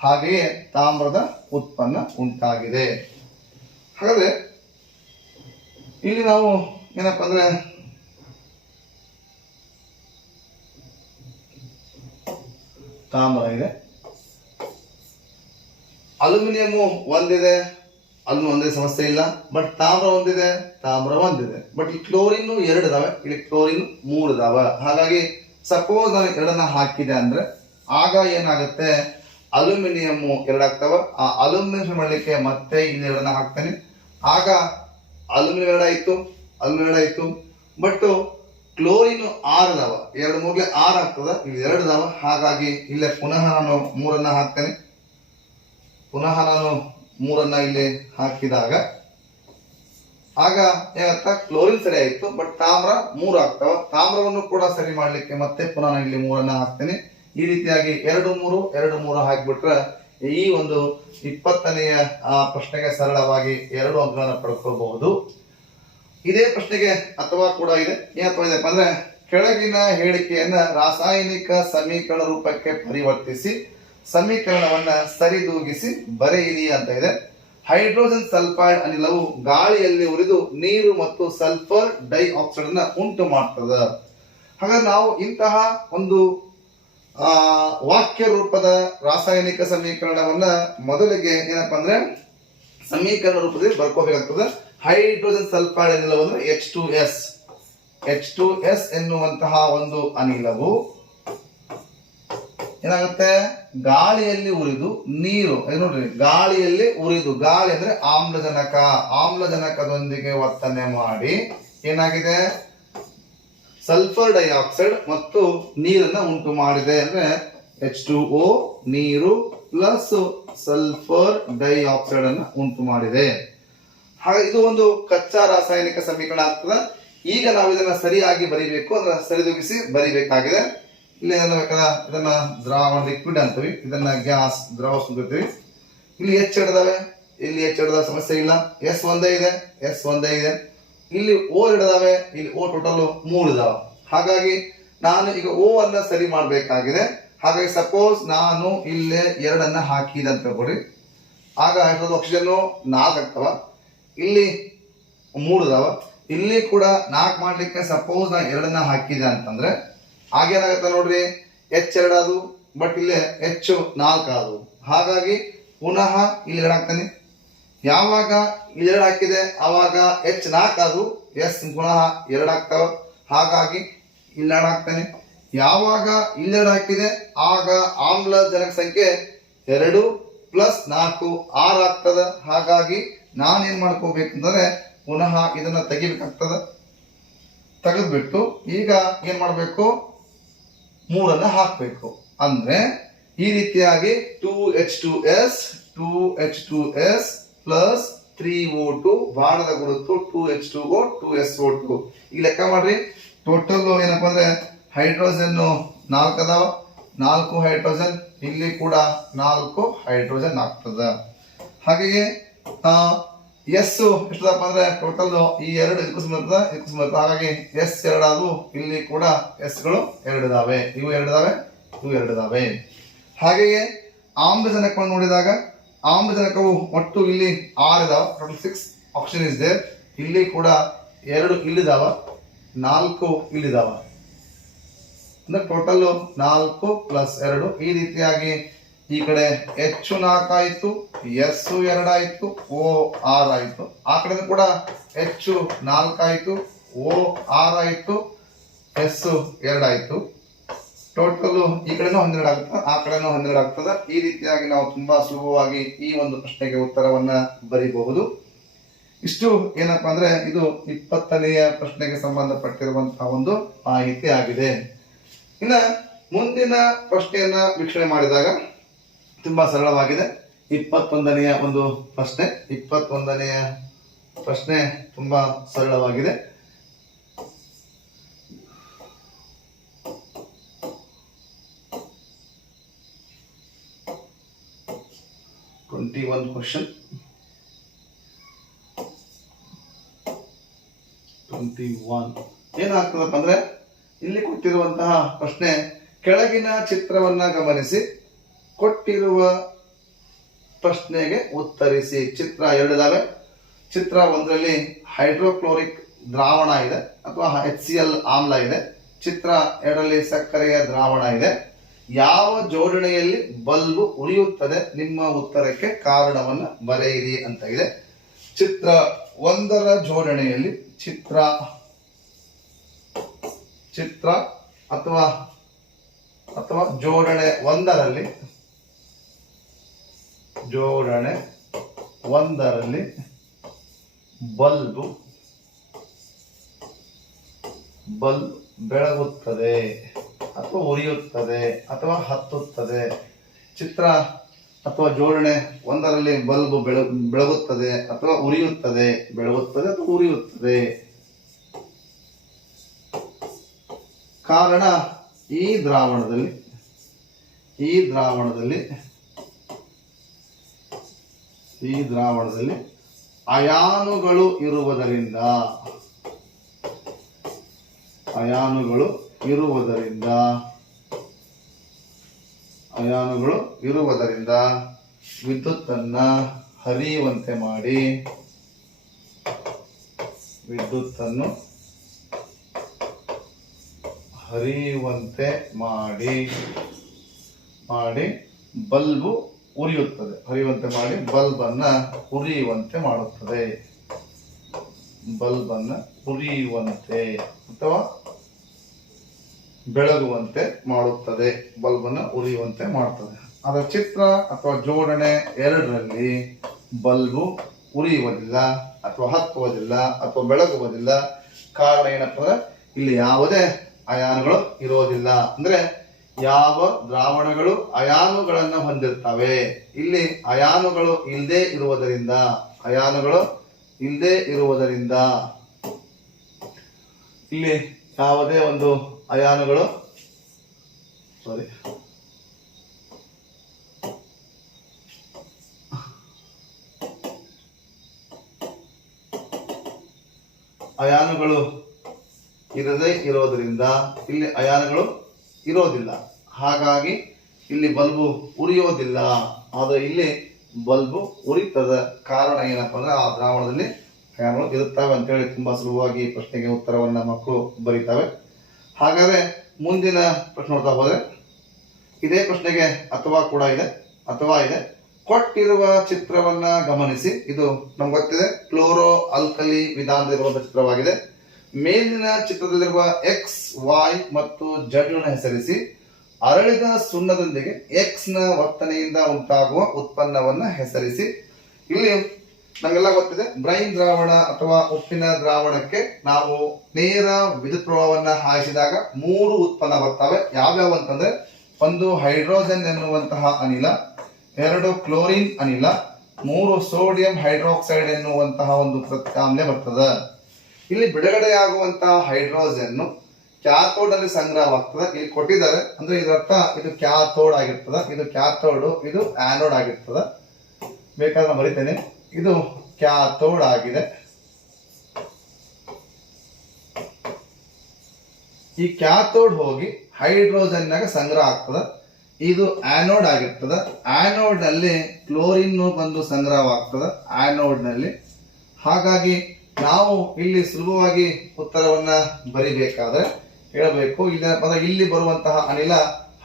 ಹಾಗೆಯೇ ತಾಮ್ರದ ಉತ್ಪನ್ನ ಉಂಟಾಗಿದೆ. ಹಾಗಾದ್ರೆ ಇಲ್ಲಿ ನಾವು ಏನಪ್ಪಾ ಅಂದ್ರೆ ತಾಮ್ರ ಇದೆ, ಅಲ್ಯೂಮಿನಿಯಂ ಒಂದಿದೆ, ಅಲ್ಲಿ ಒಂದೇ ಸಮಸ್ಯೆ ಇಲ್ಲ. ಬಟ್ ತಾಮ್ರ ಒಂದಿದೆ, ಬಟ್ ಇಲ್ಲಿ ಕ್ಲೋರಿನ್ 2 ಇದಾವೆ, ಇಲ್ಲಿ ಕ್ಲೋರಿನ್ 3 ಇದಾವೆ. ಹಾಗಾಗಿ ಸಪೋಸ್ ನಾನು ಎರಡನ್ನ ಹಾಕಿದೆ ಅಂದ್ರೆ ಆಗ ಏನಾಗುತ್ತೆ, ಅಲ್ಯೂಮಿನಿಯಂ 2 ಆಗ್ತಾವ. ಆ ಅಲ್ಯೂಮಿನಿಯಂ ಮಾಡಲಿಕ್ಕೆ ಮತ್ತೆ ಇಲ್ಲಿ ಎರಡನ್ನ ಹಾಕ್ತೇನೆ, ಆಗ ಅಲ್ಯೂಮಿನಿಯಂ 2 ಆಯ್ತು. ಬಟ್ ಕ್ಲೋರಿನ್ 6 ಇದಾವ, 2 3 6 ಆಗ್ತದ, ಇಲ್ಲಿ 2 ಇದಾವ. ಹಾಗಾಗಿ ಇಲ್ಲೇ ಪುನಃ ನಾನು 3 ಹಾಕ್ತೇನೆ, ಪುನಃ ನಾನು 3 ಇಲ್ಲಿ ಹಾಕಿದಾಗ ಆಗ ಏನಾಗ್ತ, ಕ್ಲೋರಿನ್ ಸರಿ ಆಯ್ತು, ಬಟ್ ತಾಮ್ರ 3 ಆಗ್ತಾವ. ತಾಮ್ರವನ್ನು ಕೂಡ ಸರಿ ಮಾಡ್ಲಿಕ್ಕೆ ಮತ್ತೆ ಪುನಃ ನಾನು ಇಲ್ಲಿ 3 ಹಾಕ್ತೇನೆ. ಈ ರೀತಿಯಾಗಿ 2 3 ಹಾಕಿಬಿಟ್ರೆ ಈ ಒಂದು 20ನೆಯ ಪ್ರಶ್ನೆಗೆ ಸರಳವಾಗಿ 2 ಅಂಕಗಳನ್ನು ಪಡ್ಕೋಬಹುದು. ಇದೇ ಪ್ರಶ್ನೆಗೆ ಅಥವಾ ಕೂಡ ಇದೆ, ಏನಪ್ಪ ಇದೆಪ್ಪ ಅಂದ್ರೆ, ಕೆಳಗಿನ ಹೇಳಿಕೆಯನ್ನ ರಾಸಾಯನಿಕ ಸಮೀಕರಣ ರೂಪಕ್ಕೆ ಪರಿವರ್ತಿಸಿ ಸಮೀಕರಣವನ್ನ ಸರಿದೂಗಿಸಿ ಬರೆಯಿರಿ ಅಂತ ಇದೆ. ಹೈಡ್ರೋಜನ್ ಸಲ್ಫೈಡ್ ಅನಿಲವು ಗಾಳಿಯಲ್ಲಿ ಉರಿದು ನೀರು ಮತ್ತು ಸಲ್ಫರ್ ಡೈಆಕ್ಸೈಡ್ ಅನ್ನ ಉಂಟು ಮಾಡ್ತದ. ಹಾಗಾದ್ರೆ ನಾವು ಇಂತಹ ಒಂದು ವಾಕ್ಯ ರೂಪದ ರಾಸಾಯನಿಕ ಸಮೀಕರಣವನ್ನ ಮೊದಲಿಗೆ ಏನಪ್ಪಾ ಅಂದ್ರೆ ಸಮೀಕರಣ ರೂಪದಲ್ಲಿ ಬರ್ಕೋಬೇಕಾಗ್ತದೆ. ಹೈಡ್ರೋಜನ್ ಸಲ್ಫೈಡ್ ಅನಿಲವು ಅಂದ್ರೆ H2S ಎನ್ನುವಂತಹ ಒಂದು ಅನಿಲವು ಏನಾಗುತ್ತೆ, ಗಾಳಿಯಲ್ಲಿ ಉರಿದು ನೀರು, ನೋಡ್ರಿ ಗಾಳಿಯಲ್ಲಿ ಉರಿದು, ಗಾಳಿ ಅಂದ್ರೆ ಆಮ್ಲಜನಕದೊಂದಿಗೆ ವರ್ತನೆ ಮಾಡಿ ಏನಾಗಿದೆ, ಸಲ್ಫರ್ ಡೈಆಕ್ಸೈಡ್ ಮತ್ತು ನೀರನ್ನ ಉಂಟು ಮಾಡಿದೆ. ಅಂದ್ರೆ H2O ನೀರು ಪ್ಲಸ್ ಸಲ್ಫರ್ ಡೈಆಕ್ಸೈಡ್ ಅನ್ನ ಉಂಟು ಮಾಡಿದೆ. ಹಾಗೆ ಇದು ಒಂದು ಕಚ್ಚಾ ರಾಸಾಯನಿಕ ಸಮೀಕರಣ ಆಗ್ತದೆ. ಈಗ ನಾವು ಇದನ್ನ ಸರಿಯಾಗಿ ಬರೀಬೇಕು, ಅಂದ್ರೆ ಸರಿದೂಗಿಸಿ ಬರೀಬೇಕಾಗಿದೆ. ಇಲ್ಲಿ ಇದನ್ನ ದ್ರಾವಣ ಲಿಕ್ವಿಡ್ ಅಂತೀವಿ, ಇದನ್ನ ಗ್ಯಾಸ್ ದ್ರವ ಅಂತೀವಿ. ಇಲ್ಲಿ H ಹಿಡಿದಾವೆ, ಇಲ್ಲಿ H ಹಿಡಿದ ಸಮಸ್ಯೆ ಇಲ್ಲ. S ಒಂದೇ ಇದೆ. ಇಲ್ಲಿ O ಹಿಡಿದಾವೆ, ಇಲ್ಲಿ O ಟೋಟಲ್ 3 ಇದಾವೆ. ಹಾಗಾಗಿ ನಾನು ಈಗ O ಅನ್ನ ಸರಿ ಮಾಡಬೇಕಾಗಿದೆ. ಹಾಗಾಗಿ ಸಪೋಸ್ ನಾನು ಇಲ್ಲೇ 2 ಹಾಕಿದೆ ಅಂತ ತಿಳ್ಕೊಡಿ. ಆಗ ಆಕ್ಸಿಜನ್ 4 ಆಗ್ತಾವ, ಇಲ್ಲಿ 3 ಇದಾವ. ಇಲ್ಲಿ ಕೂಡ 4 ಮಾಡ್ಲಿಕ್ಕೆ ಸಪೋಸ್ ನಾ 2 ಹಾಕಿದೆ ಅಂತಂದ್ರೆ ಆಗೇನಾಗತ್ತೆ ನೋಡ್ರಿ, H2 ಅದು, ಬಟ್ ಇಲ್ಲಿ H4 ಅದು. ಹಾಗಾಗಿ ಪುನಃ ಇಲ್ಲಿ 2 ಹಾಕ್ತಾನೆ. ಯಾವಾಗ ಇಲ್ಲಿ 2 ಹಾಕಿದೆ ಅವಾಗ H4 ಅದು, S ಪುನಃ 2 ಆಗ್ತಾವ. ಹಾಗಾಗಿ ಇಲ್ಲಿ 2 ಹಾಕ್ತಾನೆ. ಯಾವಾಗ ಇಲ್ಲಿ 2 ಹಾಕಿದೆ ಆಗ ಆಮ್ಲಜನಕ ಸಂಖ್ಯೆ 2 + 4 6 ಆಗ್ತದ. ಹಾಗಾಗಿ ನಾನೇನ್ ಮಾಡ್ಕೋಬೇಕಂದ್ರೆ ಪುನಃ ಇದನ್ನ ತೆಗಿಬೇಕಾಗ್ತದ. ತೆಗೆದ್ಬಿಟ್ಟು ಈಗ ಏನ್ ಮಾಡ್ಬೇಕು, 3 ಹಾಕ್ಬೇಕು. ಅಂದ್ರೆ ಈ ರೀತಿಯಾಗಿ 2H2S ಪ್ಲಸ್ 3O2 ಬಾಣದ ಗುರುತು 2H2O 2SO2. ಈಗ ಲೆಕ್ಕ ಮಾಡ್ರಿ. ಟೋಟಲ್ ಏನಪ್ಪಾ ಅಂದ್ರೆ ಹೈಡ್ರೋಜನ್ 4 ಅದಾವ, 4 ಹೈಡ್ರೋಜನ್, ಇಲ್ಲಿ ಕೂಡ 4 ಹೈಡ್ರೋಜನ್ ಆಗ್ತದ. ಹಾಗೆಯೇ ಎಸ್ ಎಷ್ಟದಪ್ಪ ಅಂದ್ರೆ ಟೋಟಲ್ ಈ 2 ಇದಕ್ಕೂ ಬರ್ತದೆ. ಹಾಗಾಗಿ S2 ಅದು, ಇಲ್ಲಿ ಕೂಡ S ಗಳು 2 ಇದಾವೆ, ಇವು 2 ಇದಾವೆ. ಹಾಗೆಯೇ ಆಮ್ಲಜನಕವನ್ನು ನೋಡಿದಾಗ ಆಮ್ಲಜನಕವು ಒಟ್ಟು ಇಲ್ಲಿ 6 ಇದಾವ, ಟೋಟಲ್ 6 ಆಪ್ಷನ್ ಇಸ್ ದೇರ್. ಇಲ್ಲಿ ಕೂಡ 2 ಇಲ್ಲಿದಾವ, 4 ಇಲ್ಲಿದಾವ. ಅಂದ್ರೆ ಟೋಟಲ್ 4 + 2. ಈ ರೀತಿಯಾಗಿ ಈ ಕಡೆ H4 ಆಯ್ತು, S2 ಆಯ್ತು, O6 ಆಯ್ತು. ಆ ಕಡೆ ಕೂಡ H4 ಆಯ್ತು, O6 ಆಯ್ತು, S2 ಆಯ್ತು. ಟೋಟಲ್ ಈ ಕಡೆನೂ 12 ಆಗುತ್ತೆ, ಆ ಕಡೆನೂ 12 ಆಗ್ತದೆ. ಈ ರೀತಿಯಾಗಿ ನಾವು ತುಂಬಾ ಸುಲಭವಾಗಿ ಈ ಒಂದು ಪ್ರಶ್ನೆಗೆ ಉತ್ತರವನ್ನ ಬರೀಬಹುದು. ಇಷ್ಟು ಏನಪ್ಪಾ ಅಂದ್ರೆ ಇದು 20ನೆಯ ಪ್ರಶ್ನೆಗೆ ಸಂಬಂಧಪಟ್ಟಿರುವಂತಹ ಒಂದು ಮಾಹಿತಿ ಆಗಿದೆ. ಇನ್ನ ಮುಂದಿನ ಪ್ರಶ್ನೆಯನ್ನ ವೀಕ್ಷಣೆ ಮಾಡಿದಾಗ ತುಂಬಾ ಸರಳವಾಗಿದೆ. 21ನೆಯ ಒಂದು ಪ್ರಶ್ನೆ. 21ನೆಯ ಪ್ರಶ್ನೆ ತುಂಬಾ ಸರಳವಾಗಿದೆ. ಕ್ವೆಶ್ಚನ್ 21 ಏನಾಗ್ತದಪ್ಪ ಅಂದ್ರೆ, ಇಲ್ಲಿ ಕೊಟ್ಟಿರುವಂತಹ ಪ್ರಶ್ನೆ, ಕೆಳಗಿನ ಚಿತ್ರವನ್ನ ಗಮನಿಸಿ ಕೊಟ್ಟಿರುವ ಪ್ರಶ್ನೆಗೆ ಉತ್ತರಿಸಿ. ಚಿತ್ರ 2 ಇದಾವೆ. ಚಿತ್ರ 1ರಲ್ಲಿ ಹೈಡ್ರೋಕ್ಲೋರಿಕ್ ದ್ರಾವಣ ಇದೆ ಅಥವಾ HCl ಆಮ್ಲ ಇದೆ. ಚಿತ್ರ 2ರಲ್ಲಿ ಸಕ್ಕರೆಯ ದ್ರಾವಣ ಇದೆ. ಯಾವ ಜೋಡಣೆಯಲ್ಲಿ ಬಲ್ಬ್ ಉರಿಯುತ್ತದೆ? ನಿಮ್ಮ ಉತ್ತರಕ್ಕೆ ಕಾರಣವನ್ನ ಬರೆಯಿರಿ ಅಂತ ಇದೆ. ಚಿತ್ರ 1ರ ಜೋಡಣೆಯಲ್ಲಿ ಚಿತ್ರ ಅಥವಾ ಜೋಡಣೆ 1ರಲ್ಲಿ ಬಲ್ಬ್ ಬೆಳಗುತ್ತದೆ ಅಥವಾ ಉರಿಯುತ್ತದೆ ಅಥವಾ ಹತ್ತುತ್ತದೆ. ಚಿತ್ರ ಅಥವಾ ಜೋಡಣೆ 1ರಲ್ಲಿ ಬಲ್ಬ್ ಬೆಳಗುತ್ತದೆ ಅಥವಾ ಉರಿಯುತ್ತದೆ, ಬೆಳಗುತ್ತದೆ ಅಥವಾ ಉರಿಯುತ್ತದೆ. ಕಾರಣ, ಈ ದ್ರಾವಣದಲ್ಲಿ ಈ ದ್ರಾವಣದಲ್ಲಿ ಅಯಾನುಗಳು ಇರುವುದರಿಂದ ವಿದ್ಯುತ್ತನ್ನ ಹರಿಯುವಂತೆ ಮಾಡಿ ಬಲ್ಬು ಉರಿಯುತ್ತದೆ. ಬಲ್ಬನ್ನ ಉರಿಯುವಂತೆ ಅಥವಾ ಬೆಳಗುವಂತೆ ಮಾಡುತ್ತದೆ. ಅದರ ಚಿತ್ರ ಅಥವಾ ಜೋಡಣೆ 2ರಲ್ಲಿ ಬಲ್ಬು ಉರಿಯುವುದಿಲ್ಲ ಅಥವಾ ಹತ್ತುವುದಿಲ್ಲ ಅಥವಾ ಬೆಳಗುವುದಿಲ್ಲ. ಕಾರಣ ಏನಪ್ಪ ಅಂದ್ರೆ ಇಲ್ಲಿ ಯಾವುದೇ ಅಯಾನುಗಳು ಇರೋದಿಲ್ಲ. ಅಂದ್ರೆ ಯಾವ ದ್ರಾವಣಗಳು ಅಯಾನುಗಳನ್ನು ಹೊಂದಿರ್ತವೆ, ಇಲ್ಲಿ ಅಯಾನುಗಳು ಇಲ್ಲದೆ ಇರುವುದರಿಂದ ಇಲ್ಲಿ ಯಾವುದೇ ಒಂದು ಅಯಾನುಗಳು ಇರದೇ ಇರೋದ್ರಿಂದ ಇಲ್ಲಿ ಅಯಾನುಗಳು ಇರೋದಿಲ್ಲ. ಹಾಗಾಗಿ ಇಲ್ಲಿ ಬಲ್ಬು ಉರಿಯೋದಿಲ್ಲ. ಆದರೆ ಇಲ್ಲಿ ಬಲ್ಬು ಉರಿತದ. ಕಾರಣ ಏನಪ್ಪಾ ಅಂದ್ರೆ ಆ ದ್ರಾವಣದಲ್ಲಿ ಅಯಾನುಗಳು ಇರುತ್ತವೆ ಅಂತೇಳಿ ತುಂಬಾ ಸುಲಭವಾಗಿ ಪ್ರಶ್ನೆಗೆ ಉತ್ತರವನ್ನ ಮಕ್ಕಳು ಬರೀತವೆ. ಹಾಗಾದ್ರೆ ಮುಂದಿನ ಪ್ರಶ್ನೆ ನೋಡ್ತಾ ಹೋದ್ರೆ ಇದೇ ಪ್ರಶ್ನೆಗೆ ಅಥವಾ ಇದೆ ಕೊಟ್ಟಿರುವ ಚಿತ್ರವನ್ನ ಗಮನಿಸಿ. ಇದು ನಮ್ಗೆ ಗೊತ್ತಿದೆ, ಕ್ಲೋರೋ ಆಲ್ಕಲಿ ವಿಧಾನದಲ್ಲಿರುವಂತಹ ಚಿತ್ರವಾಗಿದೆ. ಮೇಲಿನ ಚಿತ್ರದಲ್ಲಿರುವ ಎಕ್ಸ್, ವೈ ಮತ್ತು ಝಡ್ ಅನ್ನು ಹೆಸರಿಸಿ. ಅರಳಿದ ಸುಣ್ಣದೊಂದಿಗೆ ಎಕ್ಸ್ ನ ವರ್ತನೆಯಿಂದ ಉಂಟಾಗುವ ಉತ್ಪನ್ನವನ್ನ ಹೆಸರಿಸಿ. ಇಲ್ಲಿ ನಮಗೆಲ್ಲ ಗೊತ್ತಿದೆ, ಬ್ರೈನ್ ದ್ರಾವಣ ಅಥವಾ ಉಪ್ಪಿನ ದ್ರಾವಣಕ್ಕೆ ನಾವು ನೇರ ವಿದ್ಯುತ್ ಪ್ರವಾಹವನ್ನ ಹಾಯಿಸಿದಾಗ 3 ಉತ್ಪನ್ನ ಬರ್ತವೆ. ಯಾವ್ಯಾವ ಅಂತಂದ್ರೆ, 1 ಹೈಡ್ರೋಜನ್ ಎನ್ನುವಂತಹ ಅನಿಲ, 2 ಕ್ಲೋರಿನ್ ಅನಿಲ, 3 ಸೋಡಿಯಂ ಹೈಡ್ರಾಕ್ಸೈಡ್ ಎನ್ನುವಂತಹ ಒಂದು ಪ್ರತ್ಯಾಮ್ಲ ಬರ್ತದೆ. ಇಲ್ಲಿ ಬಿಡುಗಡೆಯಾಗುವಂತಹ ಹೈಡ್ರೋಜನ್ ಕ್ಯಾಥೋಡ್ ಅಲ್ಲಿ ಸಂಗ್ರಹವಾಗ್ತದೆ. ಇಲ್ಲಿ ಕೊಟ್ಟಿದ್ದಾರೆ, ಅಂದ್ರೆ ಇದರರ್ಥ ಇದು ಕ್ಯಾಥೋಡ್ ಆಗಿರ್ತದೆ, ಇದು ಆನೋಡ್ ಆಗಿರ್ತದೆ. ಬೇಕಾದ್ರೆ ಬರಿತೇನೆ, ಇದು ಕ್ಯಾಥೋಡ್ ಆಗಿದೆ. ಈ ಕ್ಯಾಥೋಡ್ ಹೋಗಿ ಹೈಡ್ರೋಜನ್ ನಾಗ ಸಂಗ್ರಹ ಆಗ್ತದೆ. ಇದು ಆನೋಡ್ ಆಗಿರ್ತದೆ. ಆನೋಡ್ ನಲ್ಲಿ ಕ್ಲೋರಿನ್ ಬಂದು ಸಂಗ್ರಹವಾಗ್ತದೆ ಆನೋಡ್ ನಲ್ಲಿ. ಹಾಗಾಗಿ ನಾವು ಇಲ್ಲಿ ಸುಲಭವಾಗಿ ಉತ್ತರವನ್ನ ಬರಿಬೇಕಾದ್ರೆ ಹೇಳಬೇಕು, ಇಲ್ಲಿ ಬರುವಂತಹ ಅನಿಲ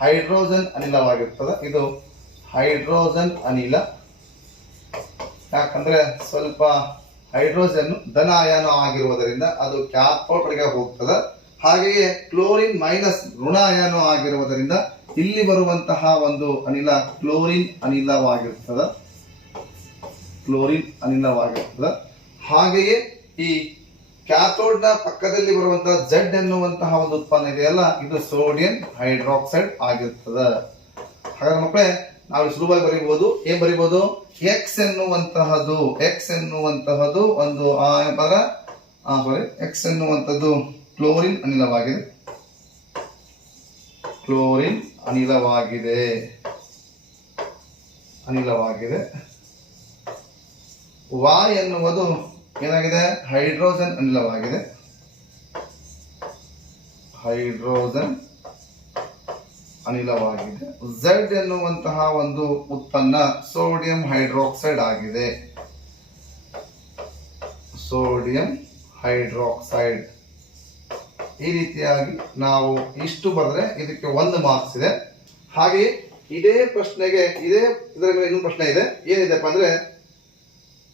ಹೈಡ್ರೋಜನ್ ಅನಿಲವಾಗಿರ್ತದೆ. ಇದು ಹೈಡ್ರೋಜನ್ ಅನಿಲ. ಯಾಕಂದ್ರೆ ಸ್ವಲ್ಪ ಹೈಡ್ರೋಜನ್ ಧನ ಅಯಾನ ಆಗಿರುವುದರಿಂದ ಅದು ಕ್ಯಾಥೋಡ್ ಕಡೆಗೆ ಹೋಗ್ತದೆ. ಹಾಗೆಯೇ ಕ್ಲೋರಿನ್ ಮೈನಸ್ ಋಣ ಅಯಾನ ಆಗಿರುವುದರಿಂದ ಇಲ್ಲಿ ಬರುವಂತಹ ಒಂದು ಅನಿಲ ಕ್ಲೋರಿನ್ ಅನಿಲವಾಗಿರ್ತದೆ. ಹಾಗೆಯೇ ಈ ಕ್ಯಾಥೋಡ್ ನ ಪಕ್ಕದಲ್ಲಿ ಬರುವಂತಹ ಝಡ್ ಎನ್ನುವಂತಹ ಒಂದು ಉತ್ಪನ್ನ ಇದೆಯಲ್ಲ, ಇದು ಸೋಡಿಯಂ ಹೈಡ್ರಾಕ್ಸೈಡ್ ಆಗಿರ್ತದೆ. ಹಾಗಾದ್ರೆ ಮಕ್ಕಳೇ, ನಾವು ಸುಲಭವಾಗಿ ಬರೀಬಹುದು. ಏನ್ ಬರೀಬಹುದು? ಎಕ್ಸ್ ಎನ್ನುವಂತಹದ್ದು ಒಂದು ಎಕ್ಸ್ ಎನ್ನುವಂಥದ್ದು ಕ್ಲೋರಿನ್ ಅನಿಲವಾಗಿದೆ. ವಾಯ್ ಎನ್ನುವುದು ಏನಾಗಿದೆ? ಹೈಡ್ರೋಜನ್ ಅನಿಲವಾಗಿದೆ. ಝಡ್ ಎನ್ನುವಂತಹ ಒಂದು ಉತ್ಪನ್ನ ಸೋಡಿಯಂ ಹೈಡ್ರಾಕ್ಸೈಡ್ ಆಗಿದೆ. ಈ ರೀತಿಯಾಗಿ ನಾವು ಇಷ್ಟು ಬರೆದ್ರೆ ಇದಕ್ಕೆ 1 ಮಾರ್ಕ್ಸ್ ಇದೆ. ಹಾಗೆ ಇದೇ ಪ್ರಶ್ನೆಗೆ ಇದರಲ್ಲಿ ಇನ್ನೊಂದು ಪ್ರಶ್ನೆ ಇದೆ. ಏನಿದೆಪ್ಪ ಅಂದ್ರೆ,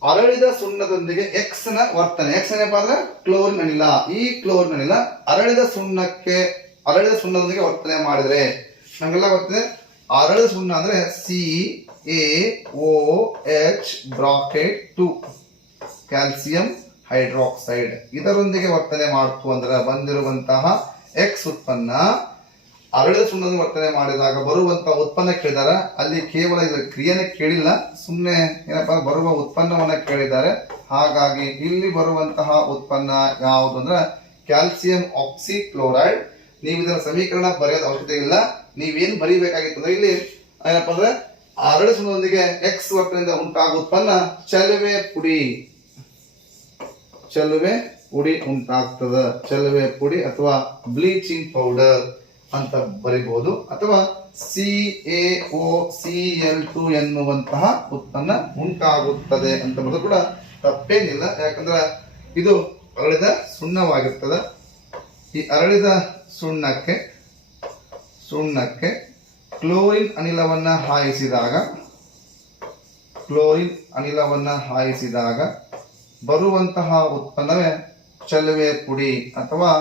ಅರಳಿದ ಸುಣ್ಣದೊಂದಿಗೆ ಎಕ್ಸ್ ನ ವರ್ತನೆ. ಎಕ್ಸ್ ಏನಪ್ಪ ಅಂದ್ರೆ ಕ್ಲೋರಿನ್ ಅನಿಲ. ಈ ಕ್ಲೋರಿನ್ ಅನಿಲ ಅರಳಿದ ಸುಣ್ಣದೊಂದಿಗೆ ವರ್ತನೆ ಮಾಡಿದ್ರೆ, ನಮಗೆಲ್ಲ ಗೊತ್ತಿದೆ ಅರಳಿದ ಸುಣ್ಣ ಅಂದ್ರೆ CaOH2 ಕ್ಯಾಲ್ಸಿಯಂ ಹೈಡ್ರಾಕ್ಸೈಡ್. ಇದರೊಂದಿಗೆ ವರ್ತನೆ ಮಾಡ್ತು ಅಂದ್ರೆ ಬಂದಿರುವಂತಹ ಎಕ್ಸ್ ಉತ್ಪನ್ನ ಅರಳಿದ ಸುಣ್ಣದ ವರ್ತನೆ ಮಾಡಿದಾಗ ಬರುವಂತಹ ಉತ್ಪನ್ನ ಕೇಳಿದಾರೆ. ಅಲ್ಲಿ ಕೇವಲ ಇದರ ಕ್ರಿಯೆನೇ ಕೇಳಿಲ್ಲ, ಸುಮ್ಮನೆ ಏನಪ್ಪಾ ಬರುವ ಉತ್ಪನ್ನವನ್ನ ಕೇಳಿದ್ದಾರೆ. ಹಾಗಾಗಿ ಇಲ್ಲಿ ಬರುವಂತಹ ಉತ್ಪನ್ನ ಯಾವುದು ಅಂದ್ರೆ ಕ್ಯಾಲ್ಸಿಯಂ ಆಕ್ಸಿಕ್ಲೋರೈಡ್. ನೀವು ಇದರ ಸಮೀಕರಣ ಬರೆಯೋದು ಅವಶ್ಯಕತೆ ಇಲ್ಲ. ನೀವೇನು ಬರೀಬೇಕಾಗಿತ್ತು ಅಂದ್ರೆ ಇಲ್ಲಿ ಏನಪ್ಪಾ ಅಂದ್ರೆ ಅರಳಿ ಸುಣ್ಣದೊಂದಿಗೆ ಎಕ್ಸ್ ಒಟ್ಟಿನಿಂದ ಉಂಟಾಗುವ ಉತ್ಪನ್ನ ಚಲುವೆ ಪುಡಿ. ಚಲುವೆ ಪುಡಿ ಉಂಟಾಗ್ತದ. ಚಲುವೆ ಪುಡಿ ಅಥವಾ ಬ್ಲೀಚಿಂಗ್ ಪೌಡರ್ ಅಂತ ಬರಿಬಹುದು. ಅಥವಾ CaOCl2 ಎನ್ನುವಂತಹ ಉತ್ಪನ್ನ ಉಂಟಾಗುತ್ತದೆ ಅಂತ ಬರೆದು ಕೂಡ ತಪ್ಪೇನಿಲ್ಲ. ಯಾಕಂದ್ರೆ ಇದು ಅರಳಿದ ಸುಣ್ಣವಾಗಿರ್ತದೆ. ಈ ಅರಳಿದ ಸುಣ್ಣಕ್ಕೆ ಕ್ಲೋರಿನ್ ಅನಿಲವನ್ನ ಹಾಯಿಸಿದಾಗ ಬರುವಂತಹ ಉತ್ಪನ್ನವೇ ಚಲುವೆ ಪುಡಿ ಅಥವಾ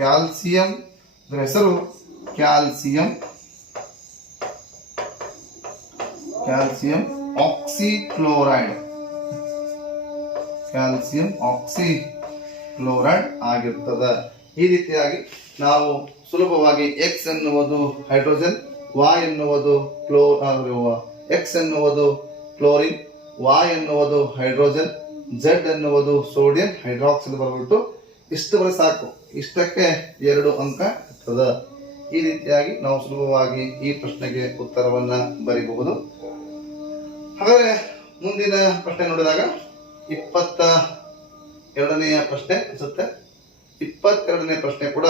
ಕ್ಯಾಲ್ಸಿಯಂ. ಇದರ ಹೆಸರು ಕ್ಯಾಲ್ಸಿಯಂ ಆಕ್ಸಿಕ್ಲೋರೈಡ್. ಕ್ಯಾಲ್ಸಿಯಂ ಆಕ್ಸಿಕ್ಲೋರೈಡ್ ಆಗಿರ್ತದೆ. ಈ ರೀತಿಯಾಗಿ ನಾವು ಸುಲಭವಾಗಿ ಎಕ್ಸ್ ಎನ್ನುವುದು ಹೈಡ್ರೋಜನ್, Y ಎನ್ನುವುದು ಎಕ್ಸ್ ಎನ್ನುವುದು ಕ್ಲೋರಿನ್, Y ಎನ್ನುವುದು ಹೈಡ್ರೋಜನ್, Z ಎನ್ನುವುದು ಸೋಡಿಯಂ ಹೈಡ್ರಾಕ್ಸೈಡ್ ಬರಬಿಟ್ಟು ಇಷ್ಟು ಬರ ಸಾಕು. ಇಷ್ಟಕ್ಕೆ 2 ಅಂಕ ಇರ್ತದೆ. ಈ ರೀತಿಯಾಗಿ ನಾವು ಸುಲಭವಾಗಿ ಈ ಪ್ರಶ್ನೆಗೆ ಉತ್ತರವನ್ನ ಬರೀಬಹುದು. ಹಾಗಾದ್ರೆ ಮುಂದಿನ ಪ್ರಶ್ನೆ ನೋಡಿದಾಗ 22ನೆಯ ಪ್ರಶ್ನೆ ಅನ್ಸುತ್ತೆ. 22ನೇ ಪ್ರಶ್ನೆ ಕೂಡ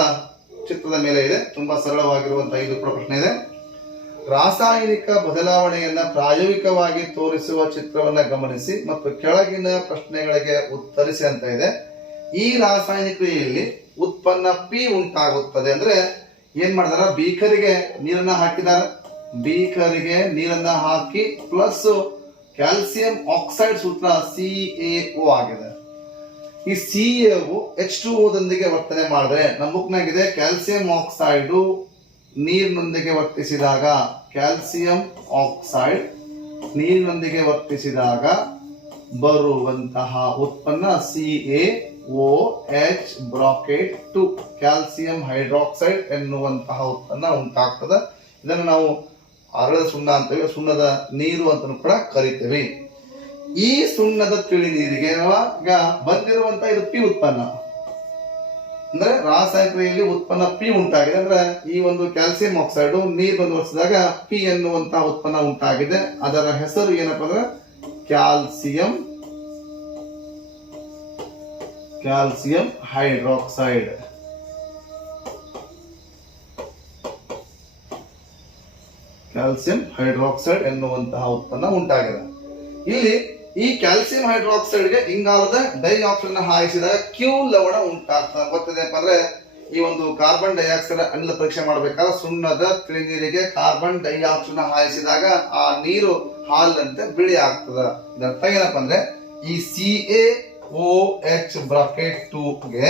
ಚಿತ್ರದ ಮೇಲೆ ಇದೆ. ತುಂಬಾ ಸರಳವಾಗಿರುವಂತಹ ಇದು ಕೂಡ ಪ್ರಶ್ನೆ ಇದೆ. ರಾಸಾಯನಿಕ ಬದಲಾವಣೆಯನ್ನ ಪ್ರಾಯೋಗಿಕವಾಗಿ ತೋರಿಸುವ ಚಿತ್ರವನ್ನ ಗಮನಿಸಿ ಮತ್ತು ಕೆಳಗಿನ ಪ್ರಶ್ನೆಗಳಿಗೆ ಉತ್ತರಿಸಿ ಅಂತ ಇದೆ. ಈ ರಾಸಾಯನಿಕ ಕ್ರಿಯೆಯಲ್ಲಿ ಉತ್ಪನ್ನ ಪಿ ಉಂಟಾಗುತ್ತದೆ. ಅಂದ್ರೆ ಏನ್ ಮಾಡಿದಾರ, ಬೀಕರಿಗೆ ನೀರನ್ನ ಹಾಕಿ ಪ್ಲಸ್ ಕ್ಯಾಲ್ಸಿಯಂ ಆಕ್ಸೈಡ್ ಸೂತ್ರ CaO ಆಗಿದೆ. ಈ CaO H2O ವರ್ತನೆ ಮಾಡಿದ್ರೆ ನಮ್ಮ ಬುಕ್ನಾಗಿದೆ ಕ್ಯಾಲ್ಸಿಯಂ ಆಕ್ಸೈಡ್ ನೀರಿನೊಂದಿಗೆ ವರ್ತಿಸಿದಾಗ ಬರುವಂತಹ ಉತ್ಪನ್ನ CaOH ಬ್ರಾಕೆಟ್ 2 ಕ್ಯಾಲ್ಸಿಯಂ ಹೈಡ್ರಾಕ್ಸೈಡ್ ಎನ್ನುವಂತಹ ಉತ್ಪನ್ನ ಉಂಟಾಗ್ತದೆ. ಇದನ್ನು ನಾವು ಅರಳ ಸುಣ್ಣ ಅಂತೇವೆ, ಸುಣ್ಣದ ನೀರು ಅಂತ ಕೂಡ ಕರಿತೇವೆ. ಈ ಸುಣ್ಣದ ತಿಳಿ ನೀರಿಗೆ ಈಗ ಬಂದಿರುವಂತಹ ಇದು ಪಿ ಉತ್ಪನ್ನ, ಅಂದ್ರೆ ರಾಸಾಯನಿಕದಲ್ಲಿ ಉತ್ಪನ್ನ ಪಿ ಉಂಟಾಗಿದೆ. ಅಂದ್ರೆ ಈ ಒಂದು ಕ್ಯಾಲ್ಸಿಯಂ ಆಕ್ಸೈಡ್ ನೀರು ಬಂದುವರಿಸಿದಾಗ ಪಿ ಎನ್ನುವಂತಹ ಉತ್ಪನ್ನ ಉಂಟಾಗಿದೆ. ಅದರ ಹೆಸರು ಏನಪ್ಪಾ ಅಂದ್ರೆ ಕ್ಯಾಲ್ಸಿಯಂ ಹೈಡ್ರಾಕ್ಸೈಡ್. ಕ್ಯಾಲ್ಸಿಯಂ ಹೈಡ್ರಾಕ್ಸೈಡ್ ಎನ್ನುವಂತಹ ಉತ್ಪನ್ನ ಉಂಟಾಗಿದೆ. ಇಲ್ಲಿ ಈ ಕ್ಯಾಲ್ಸಿಯಂ ಹೈಡ್ರಾಕ್ಸೈಡ್ ಗೆ ಇಂಗಾಲದ ಡೈಆಕ್ಸೈಡ್ ಹಾಯಿಸಿದಾಗ ಕ್ಯೂ ಲವಣ ಉಂಟಾಗ್ತದೆ. ಗೊತ್ತಿದೆಪ್ಪ ಅಂದ್ರೆ ಈ ಒಂದು ಕಾರ್ಬನ್ ಡೈಆಕ್ಸೈಡ್ ಅನಿಲ ಪರೀಕ್ಷೆ ಮಾಡಬೇಕಾದ್ರೆ ಸುಣ್ಣದ ತಿಳಿ ನೀರಿಗೆ ಕಾರ್ಬನ್ ಡೈಆಕ್ಸೈಡ್ ಹಾಯಿಸಿದಾಗ ಆ ನೀರು ಹಾಲಿನಂತೆ ಬಿಳಿ ಆಗ್ತದೆ. ಇದರ್ಥ ಏನಪ್ಪಾ ಅಂದ್ರೆ ಈ CaOH ಬ್ರಾಕೆಟ್ 2 ಗೆ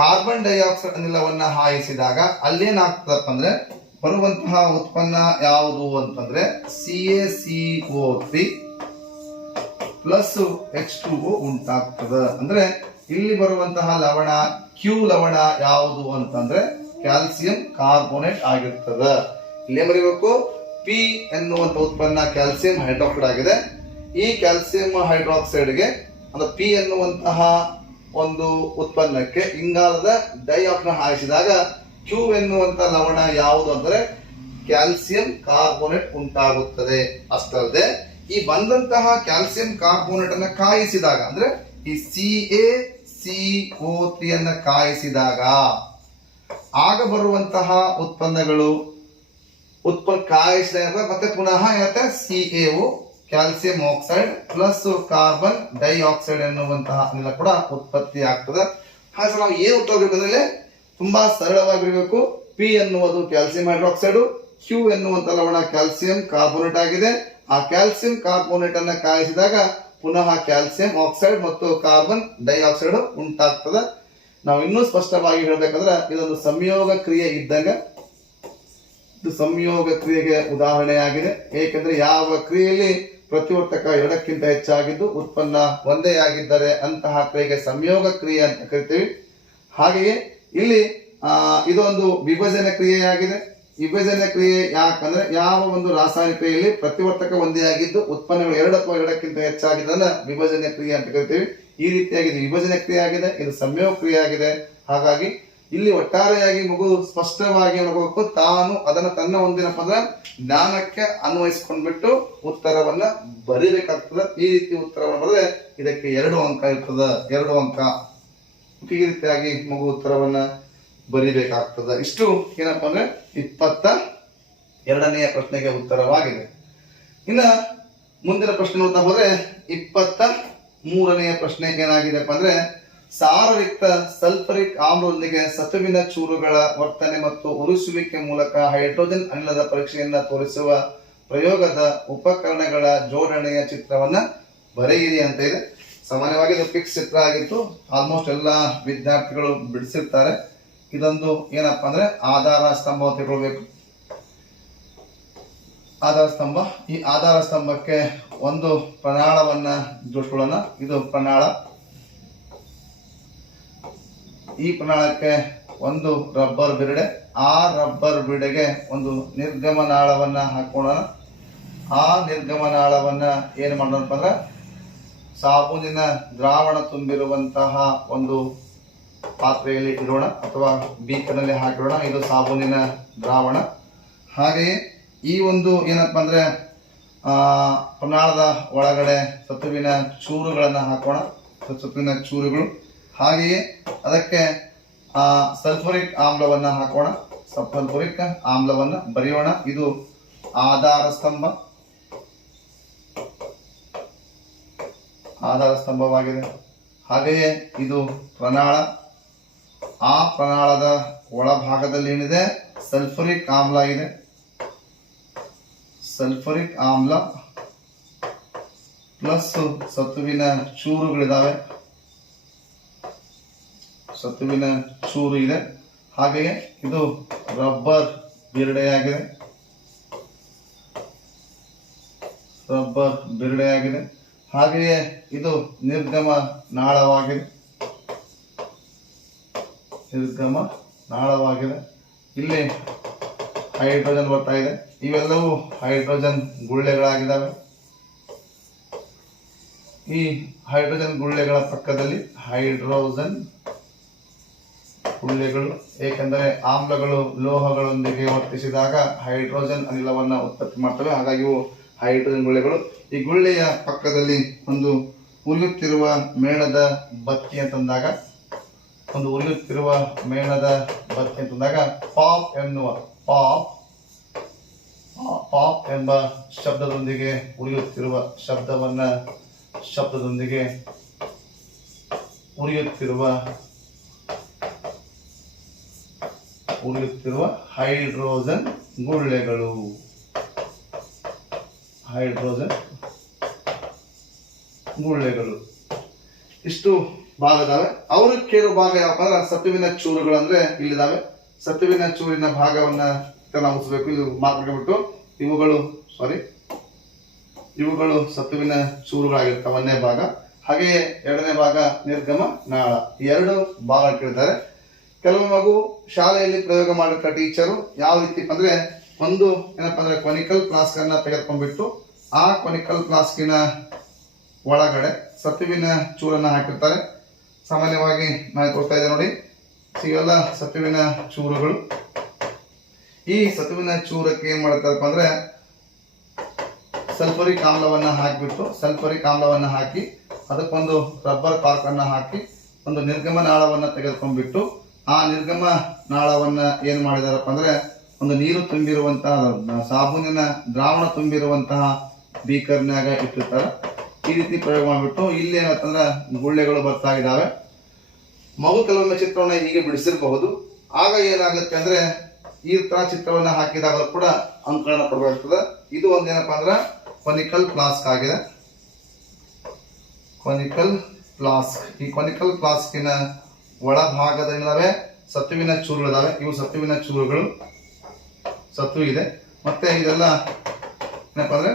ಕಾರ್ಬನ್ ಡೈಆಕ್ಸೈಡ್ ಅನಿಲವನ್ನ ಹಾಯಿಸಿದಾಗ ಅಲ್ಲೇನಾಗ್ತದಪ್ಪ ಅಂದ್ರೆ ಬರುವಂತಹ ಉತ್ಪನ್ನ ಯಾವುದು ಅಂತಂದ್ರೆ CaCO3 ಪ್ಲಸ್ H2O ಉಂಟಾಗ್ತದೆ. ಅಂದ್ರೆ ಇಲ್ಲಿ ಬರುವಂತಹ ಲವಣ ಕ್ಯೂ ಲವಣ ಯಾವುದು ಅಂತಂದ್ರೆ ಕ್ಯಾಲ್ಸಿಯಂ ಕಾರ್ಬೋನೇಟ್ ಆಗಿರ್ತದೆ. ಇಲ್ಲೇ ಬರೀಬೇಕು ಪಿ ಎನ್ನುವಂತ ಉತ್ಪನ್ನ ಕ್ಯಾಲ್ಸಿಯಂ ಹೈಡ್ರಾಕ್ಸೈಡ್ ಆಗಿದೆ. ಈ ಕ್ಯಾಲ್ಸಿಯಂ ಹೈಡ್ರಾಕ್ಸೈಡ್ ಗೆ ಅಂದ್ರೆ ಪಿ ಎನ್ನುವಂತಹ ಒಂದು ಉತ್ಪನ್ನಕ್ಕೆ ಇಂಗಾಲದ ಡೈಆಕ್ಸೈಡ್ ಹಾಯಿಸಿದಾಗ ಕ್ಯೂ ಎನ್ನುವಂತ ಲವಣ ಯಾವುದು ಅಂದ್ರೆ ಕ್ಯಾಲ್ಸಿಯಂ ಕಾರ್ಬೋನೇಟ್ ಉಂಟಾಗುತ್ತದೆ. ಅಷ್ಟಲ್ಲದೆ ಈ ಬಂದಂತಹ ಕ್ಯಾಲ್ಸಿಯಂ ಕಾರ್ಬೋನೇಟ್ ಅನ್ನ ಕಾಯಿಸಿದಾಗ ಅಂದ್ರೆ ಈ CaCO3 ಅನ್ನ ಕಾಯಿಸಿದಾಗ ಆಗ ಬರುವಂತಹ ಉತ್ಪನ್ನಗಳು ಕಾಯಿಸಿದಾಗ ಮತ್ತೆ ಪುನಃ ಏನತ್ತೆ CaO calcium oxide plus carbon dioxide ಎನ್ನುವಂತಹ ಅನಿಲ ಕೂಡ ಉತ್ಪತ್ತಿ ಆಗ್ತದೆ. ಹಾಗೆ ನಾವು ಏನು ಉತ್ತರಬೇಕಂದ್ರೆ ತುಂಬಾ ಸರಳವಾಗಿರಬೇಕು. ಪಿ ಎನ್ನುವುದು ಕ್ಯಾಲ್ಸಿಯಂ ಹೈಡ್ರಾಕ್ಸೈಡ್, ಕ್ಯೂ ಎನ್ನುವಂತ ಲವಣ ಕ್ಯಾಲ್ಸಿಯಂ ಕಾರ್ಬೋನೇಟ್ ಆಗಿದೆ. ಆ ಕ್ಯಾಲ್ಸಿಯಂ ಕಾರ್ಬೋನೇಟ್ ಅನ್ನ ಕಾಯಿಸಿದಾಗ ಪುನಃ ಕ್ಯಾಲ್ಸಿಯಂ ಆಕ್ಸೈಡ್ ಮತ್ತು ಕಾರ್ಬನ್ ಡೈಆಕ್ಸೈಡ್ ಉಂಟಾಗ್ತದೆ. ನಾವು ಇನ್ನೂ ಸ್ಪಷ್ಟವಾಗಿ ಹೇಳ್ಬೇಕಂದ್ರೆ ಇದೊಂದು ಸಂಯೋಗ ಕ್ರಿಯೆ ಇದ್ದಾಗ, ಇದು ಸಂಯೋಗ ಕ್ರಿಯೆಗೆ ಉದಾಹರಣೆಯಾಗಿದೆ. ಏಕೆಂದ್ರೆ ಯಾವ ಕ್ರಿಯೆಯಲ್ಲಿ ಪ್ರತಿವರ್ತಕ 2ಕ್ಕಿಂತ ಹೆಚ್ಚಾಗಿದ್ದು ಉತ್ಪನ್ನ ಒಂದೇ ಆಗಿದ್ದರೆ ಅಂತಹ ಕ್ರಿಯೆಗೆ ಸಂಯೋಗ ಕ್ರಿಯೆ ಅಂತ ಕರಿತೀವಿ. ಹಾಗೆಯೇ ಇಲ್ಲಿ ಇದೊಂದು ವಿಭಜನೆ ಕ್ರಿಯೆಯಾಗಿದೆ. ವಿಭಜನೆ ಕ್ರಿಯೆ ಯಾಕಂದ್ರೆ ಯಾವ ಒಂದು ರಾಸಾಯನಿಕ ಕ್ರಿಯೆಯಲ್ಲಿ ಪ್ರತಿವರ್ತಕ ಒಂದೇ ಆಗಿದ್ದು ಉತ್ಪನ್ನಗಳು 2 ಅಥವಾ 2ಕ್ಕಿಂತ ಹೆಚ್ಚಾಗಿದ್ದನ್ನ ವಿಭಜನೆ ಕ್ರಿಯೆ ಅಂತ ಕರಿತೀವಿ. ಈ ರೀತಿಯಾಗಿ ಇದು ವಿಭಜನೆ ಕ್ರಿಯೆ ಆಗಿದೆ, ಇದು ಸಂಯೋಗ ಕ್ರಿಯೆ ಆಗಿದೆ. ಹಾಗಾಗಿ ಇಲ್ಲಿ ಒಟ್ಟಾರೆಯಾಗಿ ಮಗು ಸ್ಪಷ್ಟವಾಗಿ ನೋಡಬೇಕು, ತಾನು ಅದನ್ನ ತನ್ನ ಒಂದೇನಪ್ಪ ಅಂದ್ರೆ ಜ್ಞಾನಕ್ಕೆ ಅನ್ವಯಿಸ್ಕೊಂಡ್ಬಿಟ್ಟು ಉತ್ತರವನ್ನ ಬರಿಬೇಕಾಗ್ತದೆ. ಈ ರೀತಿ ಉತ್ತರವನ್ನು ಬರೆದ್ರೆ ಇದಕ್ಕೆ 2 ಅಂಕ ಇರ್ತದ, 2 ಅಂಕ. ಈ ರೀತಿಯಾಗಿ ಮಗು ಉತ್ತರವನ್ನ ಬರಿಬೇಕಾಗ್ತದೆ. ಇಷ್ಟು ಏನಪ್ಪಾ ಅಂದ್ರೆ 22ನೇ ಪ್ರಶ್ನೆಗೆ ಉತ್ತರವಾಗಿದೆ. ಇನ್ನ ಮುಂದಿನ ಪ್ರಶ್ನೆ ನೋಡ್ತಾ ಹೋದ್ರೆ 23ನೇ ಪ್ರಶ್ನೆ ಏನಾಗಿದೆಪ್ಪ ಅಂದ್ರೆ, ಸಾರಯುಕ್ತ ಸಲ್ಫರಿಕ್ ಆಮ್ಲದೊಂದಿಗೆ ಸತುವಿನ ಚೂರುಗಳ ವರ್ತನೆ ಮತ್ತು ಉರಿಸುವಿಕೆ ಮೂಲಕ ಹೈಡ್ರೋಜನ್ ಅನಿಲದ ಪರೀಕ್ಷೆಯನ್ನ ತೋರಿಸುವ ಪ್ರಯೋಗದ ಉಪಕರಣಗಳ ಜೋಡಣೆಯ ಚಿತ್ರವನ್ನ ಬರೆಯಿರಿ ಅಂತ ಇದೆ. ಸಾಮಾನ್ಯವಾಗಿ ಇದು ಫಿಕ್ಸ್ ಚಿತ್ರ ಆಗಿತ್ತು, ಆಲ್ಮೋಸ್ಟ್ ಎಲ್ಲಾ ವಿದ್ಯಾರ್ಥಿಗಳು ಬಿಡಿಸಿರ್ತಾರೆ. ಇದೊಂದು ಏನಪ್ಪಾ ಅಂದ್ರೆ ಆಧಾರ ಸ್ತಂಭ ಅಂತ ತಿಳ್ಕೊಳ್ಬೇಕು. ಆಧಾರ ಸ್ತಂಭ, ಈ ಆಧಾರ ಸ್ತಂಭಕ್ಕೆ ಒಂದು ಪ್ರಣಾಳವನ್ನ ಜೋಡಿಸ್ಕೊಳ್ಳೋಣ. ಇದು ಪ್ರಣಾಳ. ಈ ಪ್ರಣಾಳಕ್ಕೆ ಒಂದು ರಬ್ಬರ್ ಬಿರಡೆ, ಆ ರಬ್ಬರ್ ಬಿರಡೆಗೆ ಒಂದು ನಿರ್ಗಮನಾಳವನ್ನ ಹಾಕೋಣ. ಆ ನಿರ್ಗಮನಾಳವನ್ನ ಏನ್ ಮಾಡೋಣ ಅಂದ್ರೆ ಸಾಬೂನಿನ ದ್ರಾವಣ ತುಂಬಿರುವಂತಹ ಒಂದು ಪಾತ್ರೆಯಲ್ಲಿ ಇಡೋಣ ಅಥವಾ ಬೀಕರ್ನಲ್ಲಿ ಹಾಕಿಡೋಣ. ಇದು ಸಾಬೂನಿನ ದ್ರಾವಣ. ಹಾಗೆಯೇ ಈ ಒಂದು ಏನಪ್ಪಾ ಅಂದ್ರೆ ಪ್ರಣಾಳದ ಒಳಗಡೆ ಸತುವಿನ ಚೂರುಗಳನ್ನ ಹಾಕೋಣ, ಸತುವಿನ ಚೂರುಗಳು. ಹಾಗೆಯೇ ಅದಕ್ಕೆ ಸಲ್ಫರಿಕ್ ಆಮ್ಲವನ್ನ ಹಾಕೋಣ, ಸಲ್ಫರಿಕ್ ಆಮ್ಲವನ್ನ ಬರೆಯೋಣ. ಇದು ಆಧಾರ ಸ್ತಂಭ, ಆಧಾರ ಸ್ತಂಭವಾಗಿದೆ. ಹಾಗೆಯೇ ಇದು ಪ್ರಣಾಳ. ಆ ಪ್ರಣಾಳದ ಒಳಭಾಗದಲ್ಲಿ ಏನಿದೆ, ಸಲ್ಫರಿಕ್ ಆಮ್ಲ ಇದೆ. ಸಲ್ಫರಿಕ್ ಆಮ್ಲ ಪ್ಲಸ್ ಸತುವಿನ ಚೂರುಗಳಿದಾವೆ, ಸತುವಿನ ಚೂರು ಇದೆ. ಹಾಗೆಯೇ ಇದು ರಬ್ಬರ್ ಬಿರಡೆಯಾಗಿದೆ, ರಬ್ಬರ್ ಬಿರಡೆಯಾಗಿದೆ. ಹಾಗೆಯೇ ಇದು ನಿರ್ಗಮ ನಾಳವಾಗಿದೆ, ನಿರ್ಗಮ ನಾಳವಾಗಿದೆ. ಇಲ್ಲಿ ಹೈಡ್ರೋಜನ್ ಬರ್ತಾ ಇದೆ. ಇವೆಲ್ಲವೂ ಹೈಡ್ರೋಜನ್ ಗುಳ್ಳೆಗಳಾಗಿದ್ದಾವೆ. ಈ ಹೈಡ್ರೋಜನ್ ಗುಳ್ಳೆಗಳ ಪಕ್ಕದಲ್ಲಿ ಹೈಡ್ರೋಜನ್ ಗುಳ್ಳೆಗಳು, ಏಕೆಂದರೆ ಆಮ್ಲಗಳು ಲೋಹಗಳೊಂದಿಗೆ ವರ್ತಿಸಿದಾಗ ಹೈಡ್ರೋಜನ್ ಅನಿಲವನ್ನ ಉತ್ಪತ್ತಿ ಮಾಡ್ತವೆ. ಹಾಗಾಗಿ ಇವು ಹೈಡ್ರೋಜನ್ ಗುಳ್ಳೆಗಳು. ಈ ಗುಳ್ಳೆಯ ಪಕ್ಕದಲ್ಲಿ ಒಂದು ಉರಿಯುತ್ತಿರುವ ಮೇಣದ ಬತ್ತಿ ಅಂತಂದಾಗ, ಒಂದು ಉರಿಯುತ್ತಿರುವ ಮೇಣದ ಬತ್ತಿ ಅಂತಂದಾಗ ಪಾಪ್ ಎನ್ನುವ ಪಾಪ್ ಎಂಬ ಶಬ್ದದೊಂದಿಗೆ ಉರಿಯುತ್ತಿರುವ ಶಬ್ದದೊಂದಿಗೆ ಉರಿಯುತ್ತಿರುವ ಹೈಡ್ರೋಜನ್ ಗುಳ್ಳೆಗಳು, ಹೈಡ್ರೋಜನ್ ಗುಳ್ಳೆಗಳು. ಇಷ್ಟು ಭಾಗ ಇದಾವೆ. ಅವರು ಕೇಳುವ ಭಾಗ ಯಾವಪ್ಪ ಅಂದ್ರೆ ಸತುವಿನ ಚೂರುಗಳು ಅಂದ್ರೆ ಇಲ್ಲಿದಾವೆ. ಸತುವಿನ ಚೂರಿನ ಭಾಗವನ್ನ ನಾವು ಉಳಿಸಬೇಕು. ಇದು ಮಾರ್ಕ್ ಇವುಗಳು ಸತುವಿನ ಚೂರುಗಳಾಗಿರ್ತಾವೆ, ಒಂದನೇ ಭಾಗ. ಹಾಗೆಯೇ ಎರಡನೇ ಭಾಗ ನಿರ್ಗಮ ನಾಳ. ಈ 2 ಭಾಗ ಕೇಳ್ತಾರೆ. ಕೆಲವು ಮಗು ಶಾಲೆಯಲ್ಲಿ ಪ್ರಯೋಗ ಮಾಡಿರ್ತ ಟೀಚರು ಯಾವ ರೀತಿ ಅಂದ್ರೆ, ಒಂದು ಏನಪ್ಪಾ ಅಂದ್ರೆ ಕೊನಿಕಲ್ ಫ್ಲಾಸ್ಕ್ ಅನ್ನ ತೆಗೆದುಕೊಂಡ್ಬಿಟ್ಟು ಆ ಕೊನಿಕಲ್ ಫ್ಲಾಸ್ಕಿನ ಒಳಗಡೆ ಸತುವಿನ ಚೂರನ್ನ ಹಾಕಿರ್ತಾರೆ. ಸಾಮಾನ್ಯವಾಗಿ ನಾನು ತೋರಿಸ್ತಾ ಇದ್ದೆ ನೋಡಿ, ಇವೆಲ್ಲ ಸತುವಿನ ಚೂರುಗಳು. ಈ ಸತುವಿನ ಚೂರಕ್ಕೆ ಏನ್ ಮಾಡ್ತಾರಪ್ಪ ಅಂದ್ರೆ ಸಲ್ಫರಿಕ್ ಆಮ್ಲವನ್ನ ಹಾಕಿ ಅದಕ್ಕೊಂದು ರಬ್ಬರ್ ಕಾರ್ಕ್ ಅನ್ನ ಹಾಕಿ ಒಂದು ನಿರ್ಗಮ ನಾಳವನ್ನ ತೆಗೆದುಕೊಂಡ್ಬಿಟ್ಟು ಆ ನಿರ್ಗಮ ನಾಳವನ್ನ ಏನ್ ಮಾಡಿದಾರಪ್ಪ ಅಂದ್ರೆ ಒಂದು ನೀರು ತುಂಬಿರುವಂತಹ ಸಾಬೂನಿನ ದ್ರಾವಣ ತುಂಬಿರುವಂತಹ ಬೀಕರ್ನಾಗ ಇಟ್ಟಿರ್ತಾರೆ. ಈ ರೀತಿ ಪ್ರಯೋಗ ಮಾಡಿಬಿಟ್ಟು ಇಲ್ಲಿ ಏನಂತಂದ್ರೆ ಗುಳ್ಳೆಗಳು ಬರ್ತಾ ಇದ್ದಾವೆ. ಮಗು ಕೆಲವೊಮ್ಮೆ ಚಿತ್ರವನ್ನ ಹೀಗೆ ಬಿಡಿಸಿರಬಹುದು. ಆಗ ಏನಾಗುತ್ತೆ ಅಂದ್ರೆ ಈ ತರ ಚಿತ್ರವನ್ನ ಹಾಕಿದಾಗಲೂ ಕೂಡ ಅಂಕಗಳನ್ನ ಕೊಡಬೇಕಾಗ್ತದೆ. ಇದು ಒಂದೇನಪ್ಪಾ ಅಂದ್ರೆ ಕೊನಿಕಲ್ ಫ್ಲಾಸ್ಕ್ ಆಗಿದೆ. Conical flask. ಈ ಕೊನಿಕಲ್ ಫ್ಲಾಸ್ಕಿನ ಒಳಭಾಗದಲ್ಲಿದ್ದಾವೆ ಸತುವಿನ ಚೂರುಗಳಿದಾವೆ. ಇವು ಸತುವಿನ ಚೂರುಗಳು, ಸತು ಇದೆ. ಮತ್ತೆ ಇದೆಲ್ಲ ಏನಪ್ಪಾ ಅಂದ್ರೆ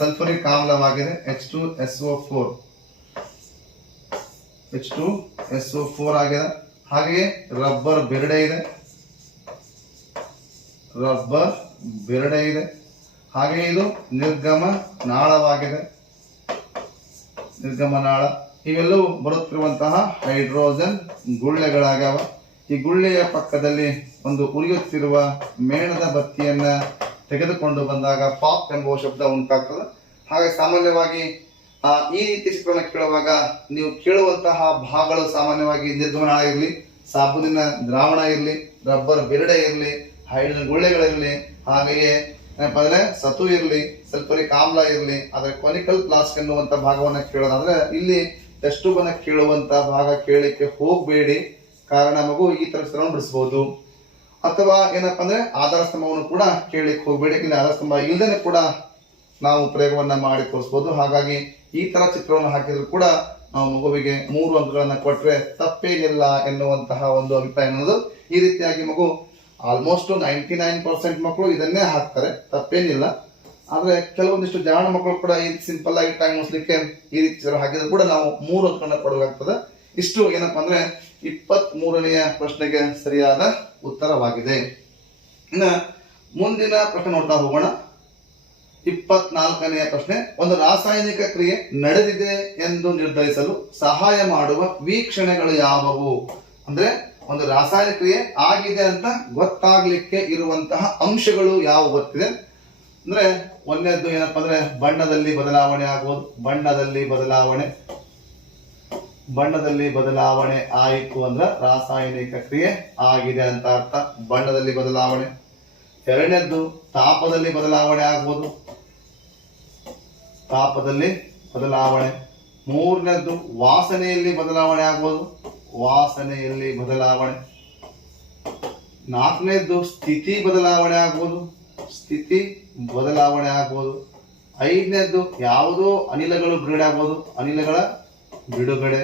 ಸಲ್ಫರಿಕ್ ಆಮ್ಲವಾಗಿದೆ, H2SO4 ಆಗಿದೆ. ಹಾಗೆಯೇ ರಬ್ಬರ್ ಬಿರಡೆ ಇದೆ, ಹಾಗೆಯೇ ಇದು ನಿರ್ಗಮ ನಾಳವಾಗಿದೆ, ನಿರ್ಗಮ ನಾಳ. ಇವೆಲ್ಲವೂ ಬರುತ್ತಿರುವಂತಹ ಹೈಡ್ರೋಜನ್ ಗುಳ್ಳೆಗಳಾಗ್ಯಾವ. ಈ ಗುಳ್ಳೆಯ ಪಕ್ಕದಲ್ಲಿ ಒಂದು ಉರಿಯುತ್ತಿರುವ ಮೇಣದ ಬತ್ತಿಯನ್ನ ತೆಗೆದುಕೊಂಡು ಬಂದಾಗ ಪಾಪ್ ಎಂಬ ಶಬ್ದ ಉಂಟಾಗ್ತದೆ. ಹಾಗೆ ಸಾಮಾನ್ಯವಾಗಿ ಈ ರೀತಿ ಚಿತ್ರವನ್ನು ಕೇಳುವಾಗ ನೀವು ಕೇಳುವಂತಹ ಭಾಗಗಳು ಸಾಮಾನ್ಯವಾಗಿ ನಿರ್ಗಮನ ಇರಲಿ, ಸಾಬೂನಿನ ದ್ರಾವಣ ಇರಲಿ, ರಬ್ಬರ್ ಬೆರಡೆ ಇರಲಿ, ಹೈಡ್ರೋಜನ್ ಗುಳ್ಳೆಗಳಿರಲಿ, ಹಾಗೆಯೇ ಏನಪ್ಪ ಅಂದ್ರೆ ಸತು ಇರಲಿ, ಸಲ್ಫರಿಕ್ ಆಮ್ಲ ಇರಲಿ, ಅದರ ಕೊನಿಕಲ್ ಫ್ಲಾಸ್ಕ್ ಎನ್ನುವಂತ ಭಾಗವನ್ನ ಕೇಳೋದಾದ್ರೆ ಇಲ್ಲಿ ಟೆಸ್ಟ್ ಟ್ಯೂಬ್ ಅನ್ನ ಕೇಳುವಂತ ಭಾಗ ಕೇಳಲಿಕ್ಕೆ ಹೋಗಬೇಡಿ. ಕಾರಣ ಮಗು ಈ ತರ ಚಿತ್ರವನ್ನು ಬಿಡಿಸಬಹುದು. ಅಥವಾ ಏನಪ್ಪಾ ಅಂದ್ರೆ ಆಧಾರ ಸ್ತಂಭವನ್ನು ಕೂಡ ಕೇಳಲಿಕ್ಕೆ ಹೋಗಬೇಡಿ. ಇಲ್ಲಿ ಆಧಾರ ಸ್ತಂಭ ಇಲ್ಲದೇನೆ ಕೂಡ ನಾವು ಪ್ರಯೋಗವನ್ನ ಮಾಡಿ ತೋರಿಸಬಹುದು. ಹಾಗಾಗಿ ಈ ತರ ಚಿತ್ರವನ್ನು ಹಾಕಿದ್ರು ಕೂಡ ನಾವು ಮಗುವಿಗೆ 3 ಅಂಕಗಳನ್ನ ಕೊಟ್ರೆ ತಪ್ಪೇನಿಲ್ಲ ಎನ್ನುವಂತಹ ಒಂದು ಅಭಿಪ್ರಾಯ ಅನ್ನೋದು. ಈ ರೀತಿಯಾಗಿ ಮಗು ಆಲ್ಮೋಸ್ಟ್ 99% ಮಕ್ಕಳು ಇದನ್ನೇ ಹಾಕ್ತಾರೆ, ತಪ್ಪೇನಿಲ್ಲ. ಆದ್ರೆ ಕೆಲವೊಂದಿಷ್ಟು ಜಾಣ ಮಕ್ಕಳು ಕೂಡ ಈ ಸಿಂಪಲ್ ಆಗಿ ಟೈಮ್ ಮುಗಿಸ್ಲಿಕ್ಕೆ ಈ ರೀತಿ ಚಿತ್ರ ಹಾಕಿದ್ರು ಕೂಡ ನಾವು 3 ಅಂಕಗಳನ್ನ ಕೊಡಬೇಕಾಗ್ತದೆ. ಇಷ್ಟು ಏನಪ್ಪಾ ಅಂದ್ರೆ 23ನೆಯ ಪ್ರಶ್ನೆಗೆ ಸರಿಯಾದ ಉತ್ತರವಾಗಿದೆ. ಇನ್ನ ಮುಂದಿನ ಪ್ರಶ್ನೆ ನೋಡ್ತಾ ಹೋಗೋಣ. 24ನೆಯ ಪ್ರಶ್ನೆ, ಒಂದು ರಾಸಾಯನಿಕ ಕ್ರಿಯೆ ನಡೆದಿದೆ ಎಂದು ನಿರ್ಧರಿಸಲು ಸಹಾಯ ಮಾಡುವ ವೀಕ್ಷಣೆಗಳು ಯಾವುವು? ಅಂದ್ರೆ ಒಂದು ರಾಸಾಯನಿಕ ಕ್ರಿಯೆ ಆಗಿದೆ ಅಂತ ಗೊತ್ತಾಗ್ಲಿಕ್ಕೆ ಇರುವಂತಹ ಅಂಶಗಳು ಯಾವುವು ಗೊತ್ತಿದೆ ಅಂದ್ರೆ, ಒಂದನೇದ್ದು ಏನಪ್ಪಾ ಅಂದ್ರೆ ಬಣ್ಣದಲ್ಲಿ ಬದಲಾವಣೆ ಆಗ್ಬೋದು. ಬಣ್ಣದಲ್ಲಿ ಬದಲಾವಣೆ ಆಯಿತು ಅಂದ್ರೆ ರಾಸಾಯನಿಕ ಕ್ರಿಯೆ ಆಗಿದೆ ಅಂತ ಅರ್ಥ, ಬಣ್ಣದಲ್ಲಿ ಬದಲಾವಣೆ. ಎರಡನೇದ್ದು ತಾಪದಲ್ಲಿ ಬದಲಾವಣೆ ಆಗ್ಬೋದು, ತಾಪದಲ್ಲಿ ಬದಲಾವಣೆ. ಮೂರನೇದ್ದು ವಾಸನೆಯಲ್ಲಿ ಬದಲಾವಣೆ ಆಗ್ಬೋದು, ವಾಸನೆಯಲ್ಲಿ ಬದಲಾವಣೆ. ನಾಲ್ಕನೇದ್ದು ಸ್ಥಿತಿ ಬದಲಾವಣೆ ಆಗ್ಬೋದು, ಸ್ಥಿತಿ ಬದಲಾವಣೆ ಆಗ್ಬೋದು. ಐದನೇದ್ದು ಯಾವುದೋ ಅನಿಲಗಳು ಬಿಡುಗಡೆ ಆಗ್ಬೋದು, ಅನಿಲಗಳ ಬಿಡುಗಡೆ.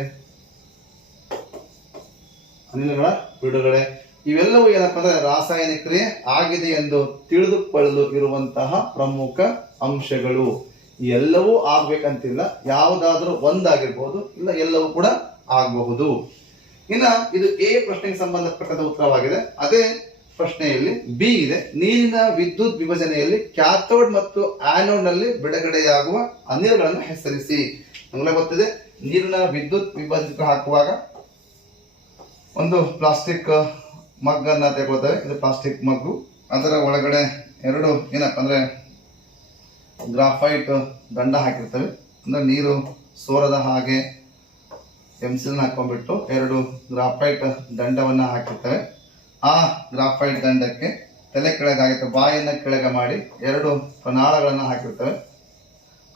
ಇವೆಲ್ಲವೂ ಏನಪ್ಪಾ ಅಂದ್ರೆ ರಾಸಾಯನಿಕ ಕ್ರಿಯೆ ಆಗಿದೆ ಎಂದು ತಿಳಿದುಕೊಳ್ಳಲು ಇರುವಂತಹ ಪ್ರಮುಖ ಅಂಶಗಳು. ಎಲ್ಲವೂ ಆಗ್ಬೇಕಂತಿಲ್ಲ, ಯಾವುದಾದ್ರೂ ಒಂದಾಗಿರ್ಬೋದು, ಇಲ್ಲ ಎಲ್ಲವೂ ಕೂಡ ಆಗಬಹುದು. ಇನ್ನ ಇದು ಎ ಪ್ರಶ್ನೆಗೆ ಸಂಬಂಧಪಟ್ಟದ ಉತ್ತರವಾಗಿದೆ. ಅದೇ ಪ್ರಶ್ನೆಯಲ್ಲಿ ಬಿ ಇದೆ, ನೀರಿನ ವಿದ್ಯುತ್ ವಿಭಜನೆಯಲ್ಲಿ ಕ್ಯಾಥೋಡ್ ಮತ್ತು ಆನೋಡ್ ನಲ್ಲಿ ಬಿಡುಗಡೆಯಾಗುವ ಅನಿಲಗಳನ್ನು ಹೆಸರಿಸಿ. ನಮಗೆ ಗೊತ್ತಿದೆ, ನೀರಿನ ವಿದ್ಯುತ್ ವಿಭಜಕ ಹಾಕುವಾಗ ಒಂದು ಪ್ಲಾಸ್ಟಿಕ್ ಮಗ್ ಅನ್ನ ತಗೊಳ್ತೇವೆ. ಇದು ಪ್ಲಾಸ್ಟಿಕ್ ಮಗ್ಗು, ಅದರ ಒಳಗಡೆ ಎರಡು ಏನಪ್ಪ ಅಂದ್ರೆ ಗ್ರಾಫೈಟ್ ದಂಡ ಹಾಕಿರ್ತೇವೆ. ಅಂದ್ರೆ ನೀರು ಸೋರದ ಹಾಗೆ ಪೆನ್ಸಿಲ್ ಹಾಕೊಂಡ್ಬಿಟ್ಟು 2 ಗ್ರಾಫೈಟ್ ದಂಡವನ್ನ ಹಾಕಿರ್ತೇವೆ. ಆ ಗ್ರಾಫೈಟ್ ದಂಡಕ್ಕೆ ತಲೆ ಕೆಳಗಾಗಿತ್ತು, ಬಾಯನ್ನ ಕೆಳಗೆ ಮಾಡಿ 2 ಪ್ರನಾಳಗಳನ್ನ ಹಾಕಿರ್ತೇವೆ.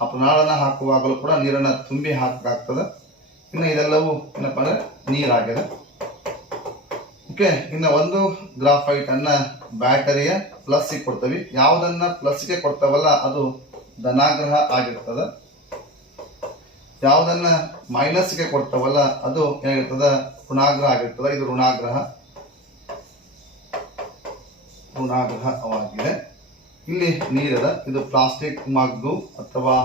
ಆ ಪ್ರನಾಳನ ಹಾಕುವಾಗಲೂ ಕೂಡ ನೀರನ್ನ ತುಂಬಿ ಹಾಕಬೇಕಾಗ್ತದೆ. ಇನ್ನು ಇದೆಲ್ಲವೂ ಏನಪ್ಪಾ ಅಂದ್ರೆ ನೀರಾಗಿದೆ. ಓಕೆ, ಇನ್ನು ಒಂದು ಗ್ರಾಫೈಟ್ ಅನ್ನ ಬ್ಯಾಟರಿಯ ಪ್ಲಸ್ ಕೊಡ್ತೇವೆ. ಯಾವುದನ್ನ ಪ್ಲಸ್ಗೆ ಕೊಡ್ತಾವಲ್ಲ ಅದು ಧನಾಗ್ರಹ ಆಗಿರ್ತದ, ಯಾವುದನ್ನ ಮೈನಸ್ಗೆ ಕೊಡ್ತಾವಲ್ಲ ಅದು ಏನಾಗಿರ್ತದ ಋಣಾಗ್ರಹ ಆಗಿರ್ತದ. ಇದು ಋಣಾಗ್ರಹವಾಗಿದೆ. ಇಲ್ಲಿ ನೀರದ, ಇದು ಪ್ಲಾಸ್ಟಿಕ್ ಮಗ್ಗು ಅಥವಾ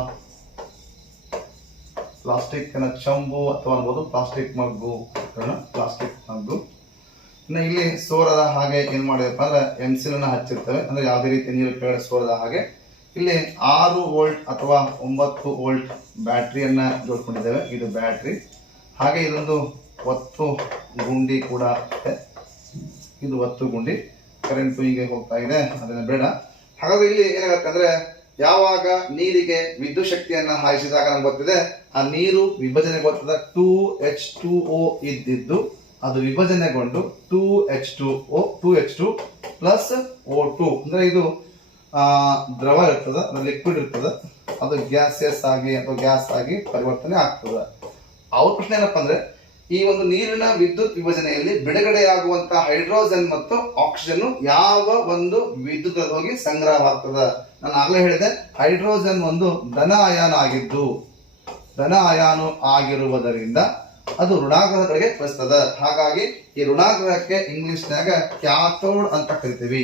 ಪ್ಲಾಸ್ಟಿಕ್ ಚಂಬು ಅಥವಾ ಅನ್ಬೋದು ಪ್ಲಾಸ್ಟಿಕ್ ಮಗ್ಗು. ಇನ್ನು ಇಲ್ಲಿ ಸೋರದ ಹಾಗೆ ಏನ್ ಮಾಡಿದಪ್ಪ ಅಂದ್ರೆ ಎನ್ಸಿಲ್ ಅನ್ನ ಹಚ್ಚಿರ್ತೇವೆ. ಅಂದ್ರೆ ಯಾವುದೇ ರೀತಿ ನೀರು ಕೆಳಗಡೆ ಸೋರದ ಹಾಗೆ. ಇಲ್ಲಿ 6 ವೋಲ್ಟ್ ಅಥವಾ 9 ವೋಲ್ಟ್ ಬ್ಯಾಟ್ರಿಯನ್ನ ಜೋಡ್ಕೊಂಡಿದ್ದೇವೆ. ಇದು ಬ್ಯಾಟ್ರಿ. ಹಾಗೆ ಇದೊಂದು ಒತ್ತು ಗುಂಡಿ ಕೂಡ ಇದೆ. ಇದು ಒತ್ತು ಗುಂಡಿ, ಕರೆಂಟ್ ಹೀಗೆ ಹೋಗ್ತಾ ಇದೆ, ಅದನ್ನ ಬೇಡ. ಹಾಗಾದ್ರೆ ಇಲ್ಲಿ ಏನಾಗುತ್ತೆ ಅಂದ್ರೆ, ಯಾವಾಗ ನೀರಿಗೆ ವಿದ್ಯುತ್ ಶಕ್ತಿಯನ್ನ ಹಾಯಿಸಿದಾಗ ನಮ್ಗೆ ಗೊತ್ತಿದೆ ಆ ನೀರು ವಿಭಜನೆ ಗೊತ್ತದ 2H2O ಇದ್ದಿದ್ದು ಅದು ವಿಭಜನೆಗೊಂಡು 2H2 ಪ್ಲಸ್ O2 ಅಂದ್ರೆ ಇದು ದ್ರವ ಇರ್ತದ, ಲಿಕ್ವಿಡ್ ಇರ್ತದ, ಅದು ಗ್ಯಾಸಿಯಸ್ ಆಗಿ ಅಥವಾ ಗ್ಯಾಸ್ ಆಗಿ ಪರಿವರ್ತನೆ ಆಗ್ತದ. ಅವ್ರ ಪ್ರಶ್ನೆ ಏನಪ್ಪಾ ಅಂದ್ರೆ, ಈ ಒಂದು ನೀರಿನ ವಿದ್ಯುತ್ ವಿಭಜನೆಯಲ್ಲಿ ಬಿಡುಗಡೆಯಾಗುವಂತಹ ಹೈಡ್ರೋಜನ್ ಮತ್ತು ಆಕ್ಸಿಜನ್ ಯಾವ ಒಂದು ವಿದ್ಯುತ್ ಹೋಗಿ ಸಂಗ್ರಹವಾಗ್ತದ. ನಾನು ಆಗ್ಲೇ ಹೇಳಿದೆ, ಹೈಡ್ರೋಜನ್ ಒಂದು ಧನ ಅಯಾನು ಆಗಿರುವುದರಿಂದ ಅದು ಋಣಾಗ್ರಹದ ಕಡೆಗೆ ಕಳಿಸ್ತದ. ಹಾಗಾಗಿ ಈ ಋಣಾಗ್ರಹಕ್ಕೆ ಇಂಗ್ಲಿಷ್ನಾಗ ಕ್ಯಾಥೋಡ್ ಅಂತ ಕರಿತೀವಿ.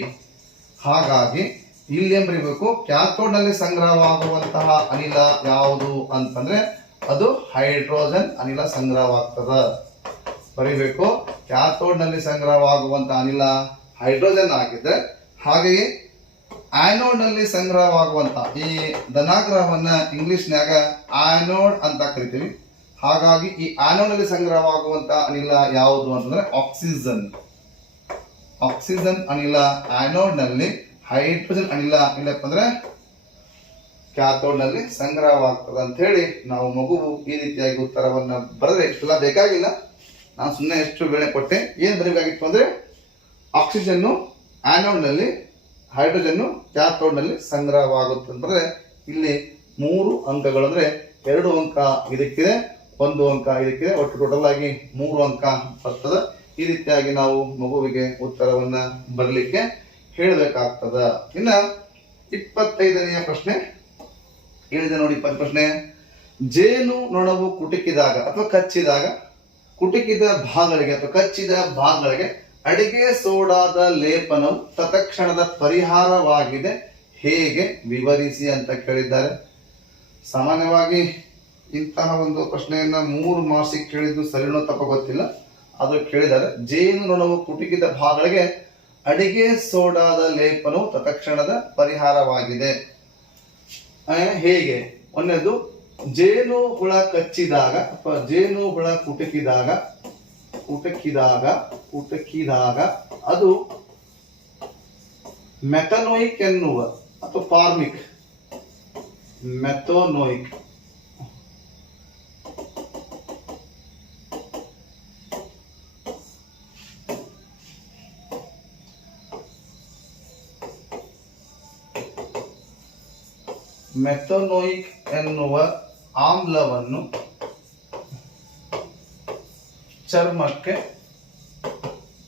ಹಾಗಾಗಿ ಇಲ್ಲಿ ಏನ್ ಬರೀಬೇಕು, ಕ್ಯಾಥೋಡ್ ನಲ್ಲಿ ಸಂಗ್ರಹವಾಗುವಂತಹ ಅನಿಲ ಯಾವುದು ಅಂತಂದ್ರೆ ಅದು ಹೈಡ್ರೋಜನ್ ಅನಿಲ ಸಂಗ್ರಹವಾಗ್ತದ. ಬರೀಬೇಕು, ಕ್ಯಾಥೋಡ್ ನಲ್ಲಿ ಸಂಗ್ರಹವಾಗುವಂತಹ ಅನಿಲ ಹೈಡ್ರೋಜನ್ ಆಗಿದೆ. ಹಾಗೆಯೇ ಆನೋಡ್ ನಲ್ಲಿ ಸಂಗ್ರಹವಾಗುವಂತ ಈ ಧನಾಗ್ರಹವನ್ನ ಇಂಗ್ಲಿಷ್ನ್ಯಾಗ ಆನೋಡ್ ಅಂತ ಕರಿತೀವಿ. ಹಾಗಾಗಿ ಈ ಆನೋಡ್ ನಲ್ಲಿ ಸಂಗ್ರಹವಾಗುವಂತ ಅನಿಲ ಯಾವುದು ಅಂತಂದ್ರೆ ಆಕ್ಸಿಜನ್. ಆಕ್ಸಿಜನ್ ಅನಿಲ ಆನೋಡ್ ನಲ್ಲಿ, ಹೈಡ್ರೋಜನ್ ಅನಿಲ ಇಲ್ಲಪ್ಪ ಅಂದ್ರೆ ಕ್ಯಾಥೋಡ್ ನಲ್ಲಿ ಸಂಗ್ರಹವಾಗ್ತದೆ ಅಂತ ಹೇಳಿ ನಾವು ಮಗುವು ಈ ರೀತಿಯಾಗಿ ಉತ್ತರವನ್ನ ಬರೆದ್ರೆ ಇಷ್ಟೆಲ್ಲ ಬೇಕಾಗಿಲ್ಲ. ನಾನು ಸುಮ್ಮನೆ ಎಷ್ಟು ವೇಳೆ ಕೊಟ್ಟೆ. ಏನ್ ಬರೀಬೇಕಾಗಿತ್ತು ಅಂದ್ರೆ ಆಕ್ಸಿಜನ್ ಆನೋಡ್ ನಲ್ಲಿ, ಹೈಡ್ರೋಜನ್ ಕ್ಯಾಥೋಡ್ ನಲ್ಲಿ ಸಂಗ್ರಹವಾಗುತ್ತೆ ಅಂದ್ರೆ ಇಲ್ಲಿ 3 ಅಂಕಗಳು ಅಂದ್ರೆ 2 ಅಂಕ ಇದಕ್ಕಿದೆ, 1 ಅಂಕ ಇದಕ್ಕಿದೆ, ಒಟ್ಟು ಟೋಟಲ್ ಆಗಿ 3 ಅಂಕ ಬರ್ತದೆ. ಈ ರೀತಿಯಾಗಿ ನಾವು ಮಗುವಿಗೆ ಉತ್ತರವನ್ನ ಬರಲಿಕ್ಕೆ ಹೇಳಬೇಕಾಗ್ತದ. ಇನ್ನ 25ನೆಯ ಪ್ರಶ್ನೆ ಹೇಳಿದೆ ನೋಡಿ. 20 ಪ್ರಶ್ನೆ, ಜೇನು ನೊಣವು ಕುಟುಕಿದಾಗ ಅಥವಾ ಕಚ್ಚಿದಾಗ ಕುಟುಕಿದ ಭಾಗಗಳಿಗೆ ಅಥವಾ ಕಚ್ಚಿದ ಭಾಗಗಳಿಗೆ ಅಡಿಗೆ ಸೋಡಾದ ಲೇಪನವು ತತ್ಕ್ಷಣದ ಪರಿಹಾರವಾಗಿದೆ, ಹೇಗೆ ವಿವರಿಸಿ ಅಂತ ಕೇಳಿದ್ದಾರೆ. ಸಾಮಾನ್ಯವಾಗಿ ಇಂತಹ ಒಂದು ಪ್ರಶ್ನೆಯನ್ನ 3 ಮಾರ್ಕ್ಸಿಗೆ ಕೇಳಿದ್ದು ಸರಿನೋ ತಪ್ಪ ಗೊತ್ತಿಲ್ಲ, ಅದು ಕೇಳಿದ್ದಾರೆ. ಜೇನು ನೊಣವು ಕುಟುಕಿದ ಭಾಗಗಳಿಗೆ ಅಡಿಗೆ ಸೋಡಾದ ಲೇಪನವು ತತ್ಕ್ಷಣದ ಪರಿಹಾರವಾಗಿದೆ. ಹೇಗೆ? ಒಂದನೇದು, ಜೇನು ಹುಳ ಕಚ್ಚಿದಾಗ ಅಥವಾ ಜೇನು ಹುಳ ಕುಟುಕಿದಾಗ ಅದು ಮೆಥನೋಯಿಕ್ ಎನ್ನುವ ಅಥವಾ ಫಾರ್ಮಿಕ್ ಮೆಥನೋಯಿಕ್ ಮೆಥನೋಯಿಕ್ ಎನ್ನುವ ಆಮ್ಲವನ್ನು ಚರ್ಮಕ್ಕೆ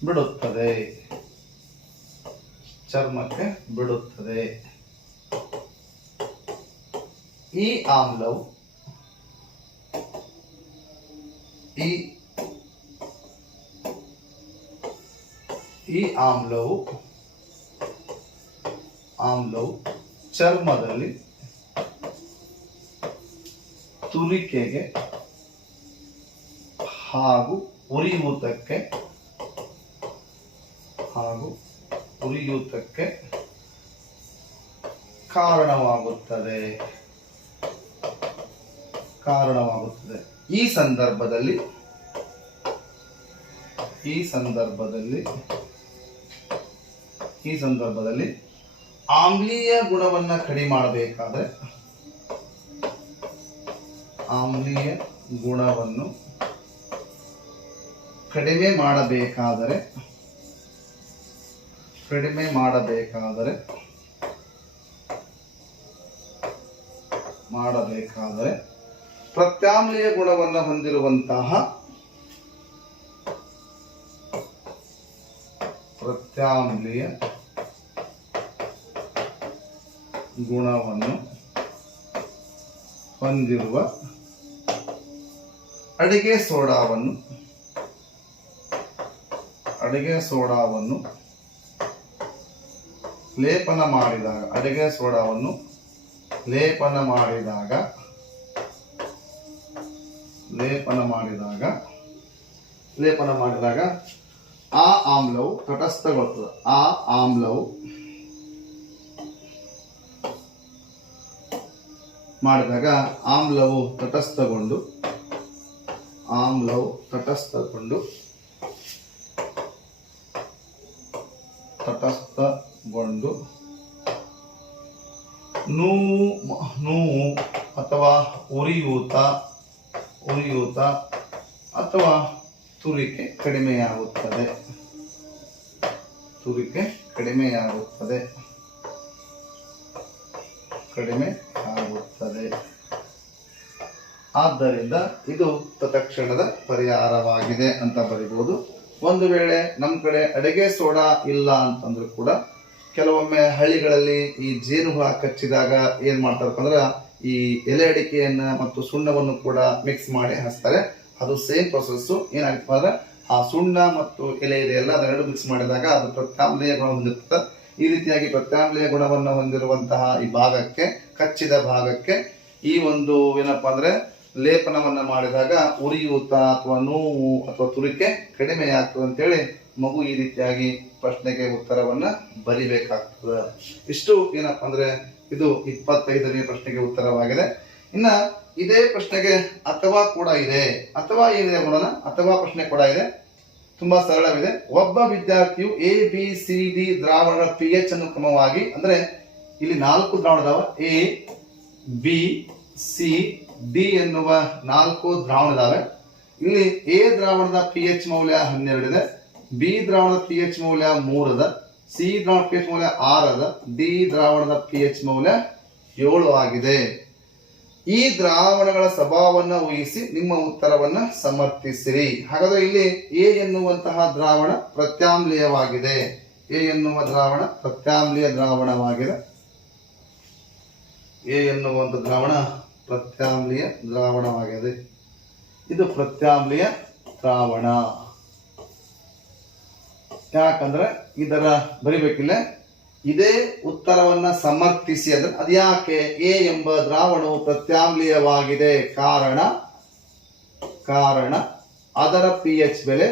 ಬಿಡುತ್ತದೆ. ಈ ಆಮ್ಲವು ಚರ್ಮದಲ್ಲಿ ತುರಿಕೆಗೆ ಹಾಗೂ ಉರಿಯೂತಕ್ಕೆ ಕಾರಣವಾಗುತ್ತದೆ. ಈ ಸಂದರ್ಭದಲ್ಲಿ ಆಮ್ಲೀಯ ಗುಣವನ್ನ ಕಡಿಮೆ ಮಾಡಬೇಕಾದ್ರೆ ಪ್ರತ್ಯಾಮ್ಲೀಯ ಗುಣವನ್ನು ಹೊಂದಿರುವಂತಹ ಅಡಿಗೆ ಸೋಡಾವನ್ನು ಲೇಪನ ಮಾಡಿದಾಗ ಆ ಆಮ್ಲವು ತಟಸ್ಥಗೊಳ್ಳುತ್ತದೆ. ಆ ಆಮ್ಲವು ಮಾಡಿದಾಗ ಆಮ್ಲವು ತಟಸ್ಥಗೊಂಡು ನೋವು ಅಥವಾ ಉರಿಯೂತ ಅಥವಾ ತುರಿಕೆ ಕಡಿಮೆಯಾಗುತ್ತದೆ. ಆದ್ದರಿಂದ ಇದು ತತ್ಕ್ಷಣದ ಪರಿಹಾರವಾಗಿದೆ ಅಂತ ಬರೀಬಹುದು. ಒಂದು ವೇಳೆ ನಮ್ಮ ಕಡೆ ಅಡಿಗೆ ಸೋಡಾ ಇಲ್ಲ ಅಂತಂದ್ರೂ ಕೂಡ ಕೆಲವೊಮ್ಮೆ ಹಳ್ಳಿಗಳಲ್ಲಿ ಈ ಜೇನು ಹುಳ ಕಚ್ಚಿದಾಗ ಏನ್ ಮಾಡ್ತಾರಪ್ಪ ಅಂದ್ರೆ ಈ ಎಲೆ ಅಡಿಕೆಯನ್ನ ಮತ್ತು ಸುಣ್ಣವನ್ನು ಕೂಡ ಮಿಕ್ಸ್ ಮಾಡಿ ಹಚ್ತಾರೆ. ಅದು ಸೇಮ್ ಪ್ರೊಸೆಸ್. ಏನಾಗ್ತದೆ ಅಂದ್ರೆ ಆ ಸುಣ್ಣ ಮತ್ತು ಎಲೆ ಇದೆಯಲ್ಲ ಅದೆರಡು ಮಿಕ್ಸ್ ಮಾಡಿದಾಗ ಅದು ಪ್ರತ್ಯಾಮ್ಲೀಯ ಗುಣ ಹೊಂದಿರ್ತದೆ. ಈ ರೀತಿಯಾಗಿ ಪ್ರತ್ಯಾಮ್ಲೀಯ ಗುಣವನ್ನು ಹೊಂದಿರುವಂತಹ ಈ ಭಾಗಕ್ಕೆ, ಕಚ್ಚಿದ ಭಾಗಕ್ಕೆ ಈ ಒಂದು ಏನಪ್ಪಾ ಅಂದ್ರೆ ಲೇಪನವನ್ನ ಮಾಡಿದಾಗ ಉರಿಯೂತ ಅಥವಾ ನೋವು ಅಥವಾ ತುರಿಕೆ ಕಡಿಮೆ ಆಗ್ತದೆ ಅಂತೇಳಿ ಮಗು ಈ ರೀತಿಯಾಗಿ ಪ್ರಶ್ನೆಗೆ ಉತ್ತರವನ್ನ ಬರಿಬೇಕಾಗ್ತದೆ. ಇಷ್ಟು ಏನಪ್ಪಾ ಅಂದ್ರೆ ಇದು 25ನೇ ಪ್ರಶ್ನೆಗೆ ಉತ್ತರವಾಗಿದೆ. ಇನ್ನ ಇದೇ ಪ್ರಶ್ನೆಗೆ ಅಥವಾ ಕೂಡ ಇದೆ, ಅಥವಾ ಏನಿದೆ ನೋಡೋಣ. ಅಥವಾ ಪ್ರಶ್ನೆ ಕೂಡ ಇದೆ. ತುಂಬಾ ಸರಳವಿದೆ. ಒಬ್ಬ ವಿದ್ಯಾರ್ಥಿಯು ಎ ಬಿ ಸಿ ಡಿ ದ್ರಾವಣಗಳ pH ಅನ್ನು ಕ್ರಮವಾಗಿ, ಅಂದ್ರೆ ಇಲ್ಲಿ 4 ದ್ರಾವಣ ಇದಾವ, ಎ ಬಿ ಸಿ ಡಿ ಎನ್ನುವ 4 ದ್ರಾವಣ ಇದಾವೆ. ಇಲ್ಲಿ ಎ ದ್ರಾವಣದ pH ಮೌಲ್ಯ 12 ಇದೆ, ಬಿ ದ್ರಾವಣದ pH ಮೌಲ್ಯ 3 ಅದ, ಸಿ ದ್ರಾವಣದ pH ಮೌಲ್ಯ 6 ಅದ, ಡಿ ದ್ರಾವಣದ pH ಮೌಲ್ಯ 7 ಆಗಿದೆ. ಈ ದ್ರಾವಣಗಳ ಸ್ವಭಾವವನ್ನು ಊಹಿಸಿ ನಿಮ್ಮ ಉತ್ತರವನ್ನ ಸಮರ್ಥಿಸಿರಿ. ಹಾಗಾದ್ರೆ ಇಲ್ಲಿ ಎ ಎನ್ನುವಂತಹ ದ್ರಾವಣ ಪ್ರತ್ಯಾಮ್ಲೀಯವಾಗಿದೆ. ಎ ಎನ್ನುವ ದ್ರಾವಣ ಪ್ರತ್ಯಾಮ್ಲೀಯ ದ್ರಾವಣವಾಗಿದೆ. ಎ ಎನ್ನುವಂತ ದ್ರಾವಣ ಪ್ರತ್ಯಾಮ್ಲೀಯ ದ್ರಾವಣವಾಗಿದೆ. ಇದು ಪ್ರತ್ಯಾಮ್ಲೀಯ ದ್ರಾವಣ. ಯಾಕಂದ್ರೆ ಇದರ ಬರಿಬೇಕಿಲ್ಲ, ಇದೇ ಉತ್ತರವನ್ನ ಸಮರ್ಥಿಸಿ. ಅಂದ್ರೆ ಅದ್ಯಾಕೆ ಎ ಎಂಬ ದ್ರಾವಣವು ಪ್ರತ್ಯಾಮ್ಲೀಯವಾಗಿದೆ? ಕಾರಣ ಅದರ pH ಬೆಲೆ,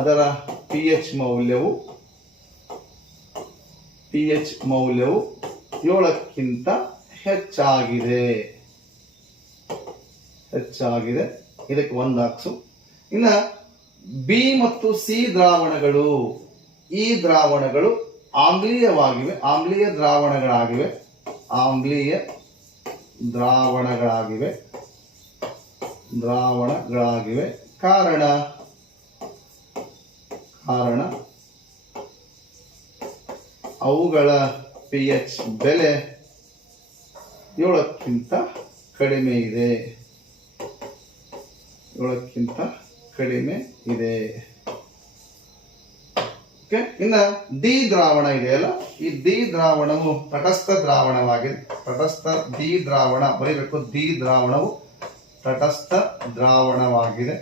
ಅದರ pH ಮೌಲ್ಯವು 7ಕ್ಕಿಂತ ಹೆಚ್ಚಾಗಿದೆ. ಇದಕ್ಕೆ 1 ಹಾಕ್ಸು. ಇನ್ನ ಬಿ ಮತ್ತು ಸಿ ದ್ರಾವಣಗಳು, ಈ ದ್ರಾವಣಗಳು ಆಮ್ಲೀಯವಾಗಿವೆ, ಆಮ್ಲೀಯ ದ್ರಾವಣಗಳಾಗಿವೆ. ಕಾರಣ ಅವುಗಳ pH ಬೆಲೆ 7ಕ್ಕಿಂತ ಕಡಿಮೆ ಇದೆ. ಇನ್ನ ಡಿ ದ್ರಾವಣ ಇದೆಯಲ್ಲ, ಈ ಡಿ ದ್ರಾವಣವು ತಟಸ್ಥ ದ್ರಾವಣವಾಗಿದೆ. ಡಿ ದ್ರಾವಣ ಬರೀಬೇಕು. ಡಿ ದ್ರಾವಣವು ತಟಸ್ಥ ದ್ರಾವಣವಾಗಿದೆ.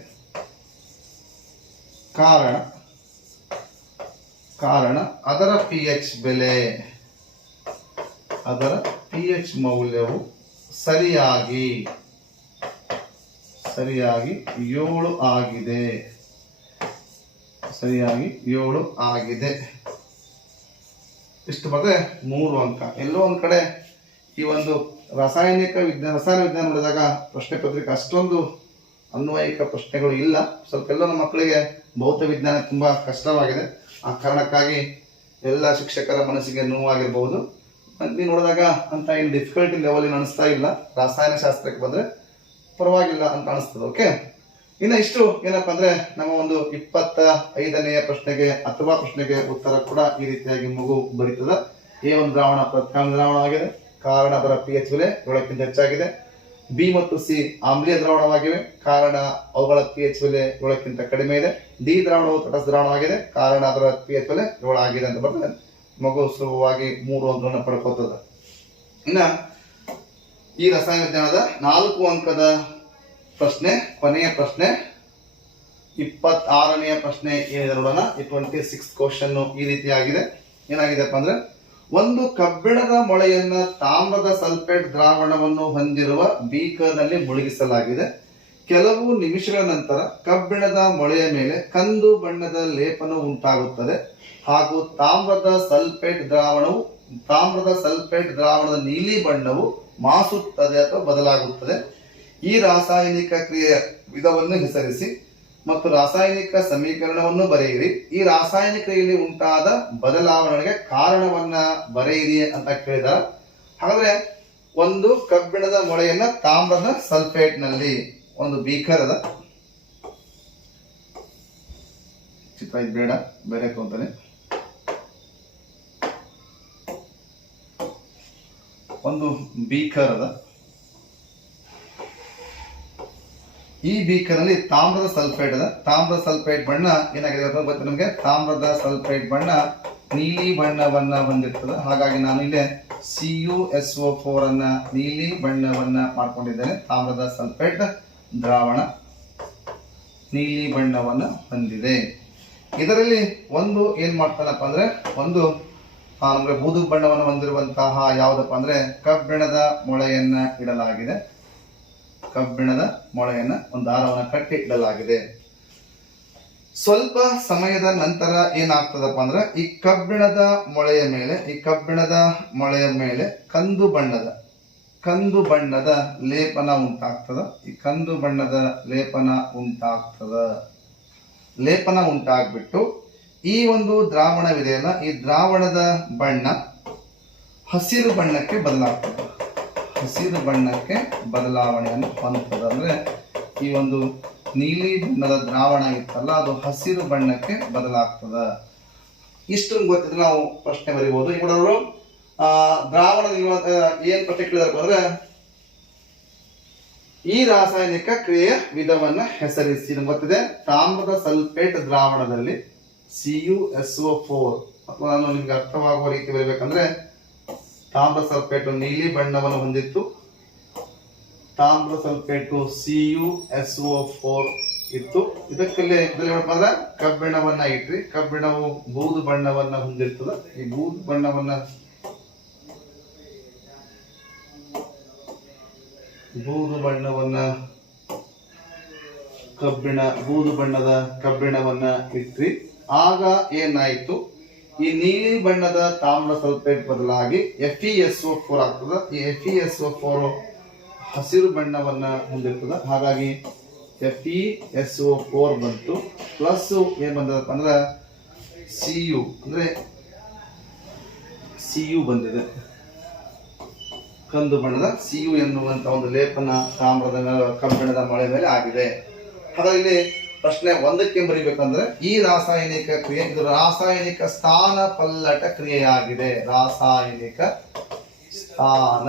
ಕಾರಣ ಅದರ pH ಬೆಲೆ, ಅದರ pH ಮೌಲ್ಯವು ಸರಿಯಾಗಿ 7 ಆಗಿದೆ. ಇಷ್ಟು ಬರ್ತದೆ 3 ಅಂಕ. ಎಲ್ಲೋ ಒಂದ್ ಕಡೆ ಈ ಒಂದು ರಸಾಯನ ವಿಜ್ಞಾನ ನೋಡಿದಾಗ ಪ್ರಶ್ನೆ ಪತ್ರಿಕೆ ಅಷ್ಟೊಂದು ಅನ್ವಯಿಕ ಪ್ರಶ್ನೆಗಳು ಇಲ್ಲ. ಸ್ವಲ್ಪ ಎಲ್ಲ ನಮ್ಮ ಮಕ್ಕಳಿಗೆ ಭೌತ ವಿಜ್ಞಾನ ತುಂಬಾ ಕಷ್ಟವಾಗಿದೆ. ಆ ಕಾರಣಕ್ಕಾಗಿ ಎಲ್ಲ ಶಿಕ್ಷಕರ ಮನಸ್ಸಿಗೆ ನೋವಾಗಿರಬಹುದು. ನೀವು ನೋಡಿದಾಗ ಅಂತ ಏನು ಡಿಫಿಕಲ್ಟಿ ಲೆವೆಲ್ ಏನು ಅನಿಸ್ತಾ ಇಲ್ಲ. ರಾಸಾಯನ ಶಾಸ್ತ್ರಕ್ಕೆ ಬಂದ್ರೆ ಪರವಾಗಿಲ್ಲ ಅಂತ ಅನಿಸ್ತದೆ. ಓಕೆ, ಇನ್ನು ಇಷ್ಟು ಏನಪ್ಪಾ ಅಂದ್ರೆ ನಮ್ಮ ಒಂದು 25ನೆಯ ಪ್ರಶ್ನೆಗೆ ಅಥವಾ ಪ್ರಶ್ನೆಗೆ ಉತ್ತರ ಕೂಡ ಈ ರೀತಿಯಾಗಿ ಮಗು ಬರೀತದ. ಎ ಒಂದು ದ್ರಾವಣ ಪ್ರತ್ಯಾಮ್ಲ ದ್ರಾವಣವಾಗಿದೆ. ಕಾರಣ ಅದರ pH ಬೆಲೆ 7ಕ್ಕಿಂತ ಹೆಚ್ಚಾಗಿದೆ. ಬಿ ಮತ್ತು ಸಿ ಆಮ್ಲೀಯ ದ್ರಾವಣವಾಗಿವೆ. ಕಾರಣ ಅವುಗಳ pH ಬೆಲೆ 7ಕ್ಕಿಂತ ಕಡಿಮೆ ಇದೆ. ಡಿ ದ್ರಾವಣವು ತಟಸ್ಥ ದ್ರಾವಣವಾಗಿದೆ. ಕಾರಣ ಅದರ pH ಬೆಲೆ 7 ಆಗಿದೆ ಅಂತ ಬರ್ತದೆ. ಮಗು ಸುಲಭವಾಗಿ 3 ಅಂಕಗಳನ್ನು ಪಡ್ಕೋತದ. ಇನ್ನ ಈ ರಸಾಯನ ವಿಜ್ಞಾನದ 4 ಅಂಕದ ಪ್ರಶ್ನೆ, ಕೊನೆಯ ಪ್ರಶ್ನೆ 26ನೆಯ ಪ್ರಶ್ನೆ ಏನಿದೆ ನೋಡೋಣ. 26 ಕ್ವಶನ್ ಈ ರೀತಿಯಾಗಿದೆ. ಏನಾಗಿದೆಪ್ಪ ಅಂದ್ರೆ, ಒಂದು ಕಬ್ಬಿಣದ ಮೊಳೆಯನ್ನ ತಾಮ್ರದ ಸಲ್ಫೇಟ್ ದ್ರಾವಣವನ್ನು ಹೊಂದಿರುವ ಬೀಕರ್ ನಲ್ಲಿ ಮುಳುಗಿಸಲಾಗಿದೆ. ಕೆಲವು ನಿಮಿಷಗಳ ನಂತರ ಕಬ್ಬಿಣದ ಮೊಳೆಯ ಮೇಲೆ ಕಂದು ಬಣ್ಣದ ಲೇಪನ ಉಂಟಾಗುತ್ತದೆ ಹಾಗೂ ತಾಮ್ರದ ಸಲ್ಫೇಟ್ ದ್ರಾವಣದ ನೀಲಿ ಬಣ್ಣವು ಮಾಸುತ್ತದೆ ಅಥವಾ ಬದಲಾಗುತ್ತದೆ. ಈ ರಾಸಾಯನಿಕ ಕ್ರಿಯೆಯ ವಿಧವನ್ನು ಹೆಸರಿಸಿ ಮತ್ತು ರಾಸಾಯನಿಕ ಸಮೀಕರಣವನ್ನು ಬರೆಯಿರಿ. ಈ ರಾಸಾಯನಿಕ ಕ್ರಿಯೆಯಲ್ಲಿ ಉಂಟಾದ ಬದಲಾವಣೆಗೆ ಕಾರಣವನ್ನ ಬರೆಯಿರಿ ಅಂತ ಕೇಳಿದಾರೆ. ಹಾಗಾದ್ರೆ ಒಂದು ಕಬ್ಬಿಣದ ಮೊಳೆಯನ್ನ ತಾಮ್ರದ ಸಲ್ಫೇಟ್ ನಲ್ಲಿ, ಒಂದು ಬೀಕರ್ ಅದ, ಚಿತ್ರ ಇದು ಬೇಡ, ಬೇರೆ ಅಂತಾನೆ, ಒಂದು ಬೀಕರ್ ಅದ. ಈ ಬೀಕರ್ ನಲ್ಲಿ ತಾಮ್ರದ ಸಲ್ಫೇಟ್ ಅದ. ತಾಮ್ರದ ಸಲ್ಫೇಟ್ ಬಣ್ಣ ಏನಾಗಿದೆ ಗೊತ್ತ ನಮಗೆ? ತಾಮ್ರದ ಸಲ್ಫೇಟ್ ಬಣ್ಣ ನೀಲಿ ಬಣ್ಣವನ್ನ ಹೊಂದಿರ್ತದೆ. ಹಾಗಾಗಿ ನಾನು ಇಲ್ಲಿ CuSO4 ಅನ್ನ ನೀಲಿ ಬಣ್ಣವನ್ನ ಮಾಡ್ಕೊಂಡಿದ್ದೇನೆ. ತಾಮ್ರದ ಸಲ್ಫೇಟ್ ದ್ರಾವಣ ನೀಲಿ ಬಣ್ಣವನ್ನ ಹೊಂದಿದೆ. ಇದರಲ್ಲಿ ಒಂದು ಏನ್ ಮಾಡ್ತಾನಪ್ಪ ಅಂದ್ರೆ, ಒಂದು ನಮ್ಗೆ ಬೂದು ಬಣ್ಣವನ್ನು ಹೊಂದಿರುವಂತಹ ಯಾವುದಪ್ಪ ಅಂದ್ರೆ ಕಬ್ಬಿಣದ ಮೊಳೆಯನ್ನ ಇಡಲಾಗಿದೆ. ಕಬ್ಬಿಣದ ಮೊಳೆಯನ್ನ ಒಂದು ದಾರವನ್ನು ಕಟ್ಟಿ ಇಡಲಾಗಿದೆ. ಸ್ವಲ್ಪ ಸಮಯದ ನಂತರ ಏನಾಗ್ತದಪ್ಪ ಅಂದ್ರೆ, ಈ ಕಬ್ಬಿಣದ ಮೊಳೆಯ ಮೇಲೆ ಕಂದು ಬಣ್ಣದ ಲೇಪನ ಉಂಟಾಗ್ತದ. ಲೇಪನ ಉಂಟಾಗ್ಬಿಟ್ಟು ಈ ಒಂದು ದ್ರಾವಣವಿದೆಯಲ್ಲ, ಈ ದ್ರಾವಣದ ಬಣ್ಣ ಹಸಿರು ಬಣ್ಣಕ್ಕೆ ಬದಲಾಗ್ತದೆ. ಹಸಿರು ಬಣ್ಣಕ್ಕೆ ಬದಲಾವಣೆಯನ್ನು ಹೊಂದುತ್ತದೆ. ಅಂದ್ರೆ ಈ ಒಂದು ನೀಲಿ ಬಣ್ಣದ ದ್ರಾವಣ ಇತ್ತಲ್ಲ, ಅದು ಹಸಿರು ಬಣ್ಣಕ್ಕೆ ಬದಲಾಗ್ತದ. ಇಷ್ಟು ಗೊತ್ತಿದ್ರೆ ನಾವು ಪ್ರಶ್ನೆ ಬರೀಬಹುದು. ಈಗ ಅವರು ದ್ರಾವಣದ ಏನ್ ಪ್ರಶ್ನೆ ಕೇಳಿದಾರೆ ಅಂದ್ರೆ, ಈ ರಾಸಾಯನಿಕ ಕ್ರಿಯೆಯ ವಿಧವನ್ನ ಹೆಸರಿಸಿ. ನಮ್ಗೆ ಗೊತ್ತಿದೆ, ತಾಮ್ರದ ಸಲ್ಫೇಟ್ ದ್ರಾವಣದಲ್ಲಿ CuSO4, ಅಥವಾ ನಾನು ನಿಮ್ಗೆ ಅರ್ಥವಾಗುವ ರೀತಿ ಬರಬೇಕಂದ್ರೆ, ತಾಮ್ರ ಸಲ್ಫೇಟ್ ನೀಲಿ ಬಣ್ಣವನ್ನು ಹೊಂದಿತ್ತು. ತಾಮ್ರ ಸಲ್ಫೇಟ್ CuSO4 ಇತ್ತು. ಇದಕ್ಕಲ್ಲೇ ಅಂದ್ರೆ ಕಬ್ಬಿಣವನ್ನ ಇಟ್ರಿ. ಕಬ್ಬಿಣವು ಬೂದು ಬಣ್ಣವನ್ನ ಹೊಂದಿರ್ತದೆ. ಈ ಬೂದು ಬಣ್ಣದ ಕಬ್ಬಿಣವನ್ನ ಇಟ್ರಿ. ಆಗ ಏನಾಯ್ತು, ಈ ನೀಲಿ ಬಣ್ಣದ ತಾಮ್ರ ಸಲ್ಫೇಟ್ ಬದಲಾಗಿ FeSO4 ಆಗ್ತದೆ. ಈ FeSO4 ಹಸಿರು ಬಣ್ಣವನ್ನ ಹೊಂದಿರ್ತದೆ. ಹಾಗಾಗಿ FeSO4 ಬಂತು. ಪ್ಲಸ್ ಏನ್ ಬಂದದಪ್ಪ ಅಂದ್ರೆ Cu, ಅಂದ್ರೆ Cu ಬಂದಿದೆ. ಕಂದು ಬಣ್ಣದ Cu ಎನ್ನುವಂತ ಒಂದು ಲೇಪನ ತಾಮ್ರದ ಕಬ್ಬಿಣದ ಮಳೆ ಮೇಲೆ ಆಗಿದೆ. ಹಾಗಾಗಿ ಇಲ್ಲಿ ಪ್ರಶ್ನೆ 1ಕ್ಕೆ ಬರೀಬೇಕಂದ್ರೆ, ಈ ರಾಸಾಯನಿಕ ಕ್ರಿಯೆ ಇದು ರಾಸಾಯನಿಕ ಸ್ಥಾನ ಪಲ್ಲಟ ಕ್ರಿಯೆಯಾಗಿದೆ. ರಾಸಾಯನಿಕ ಸ್ಥಾನ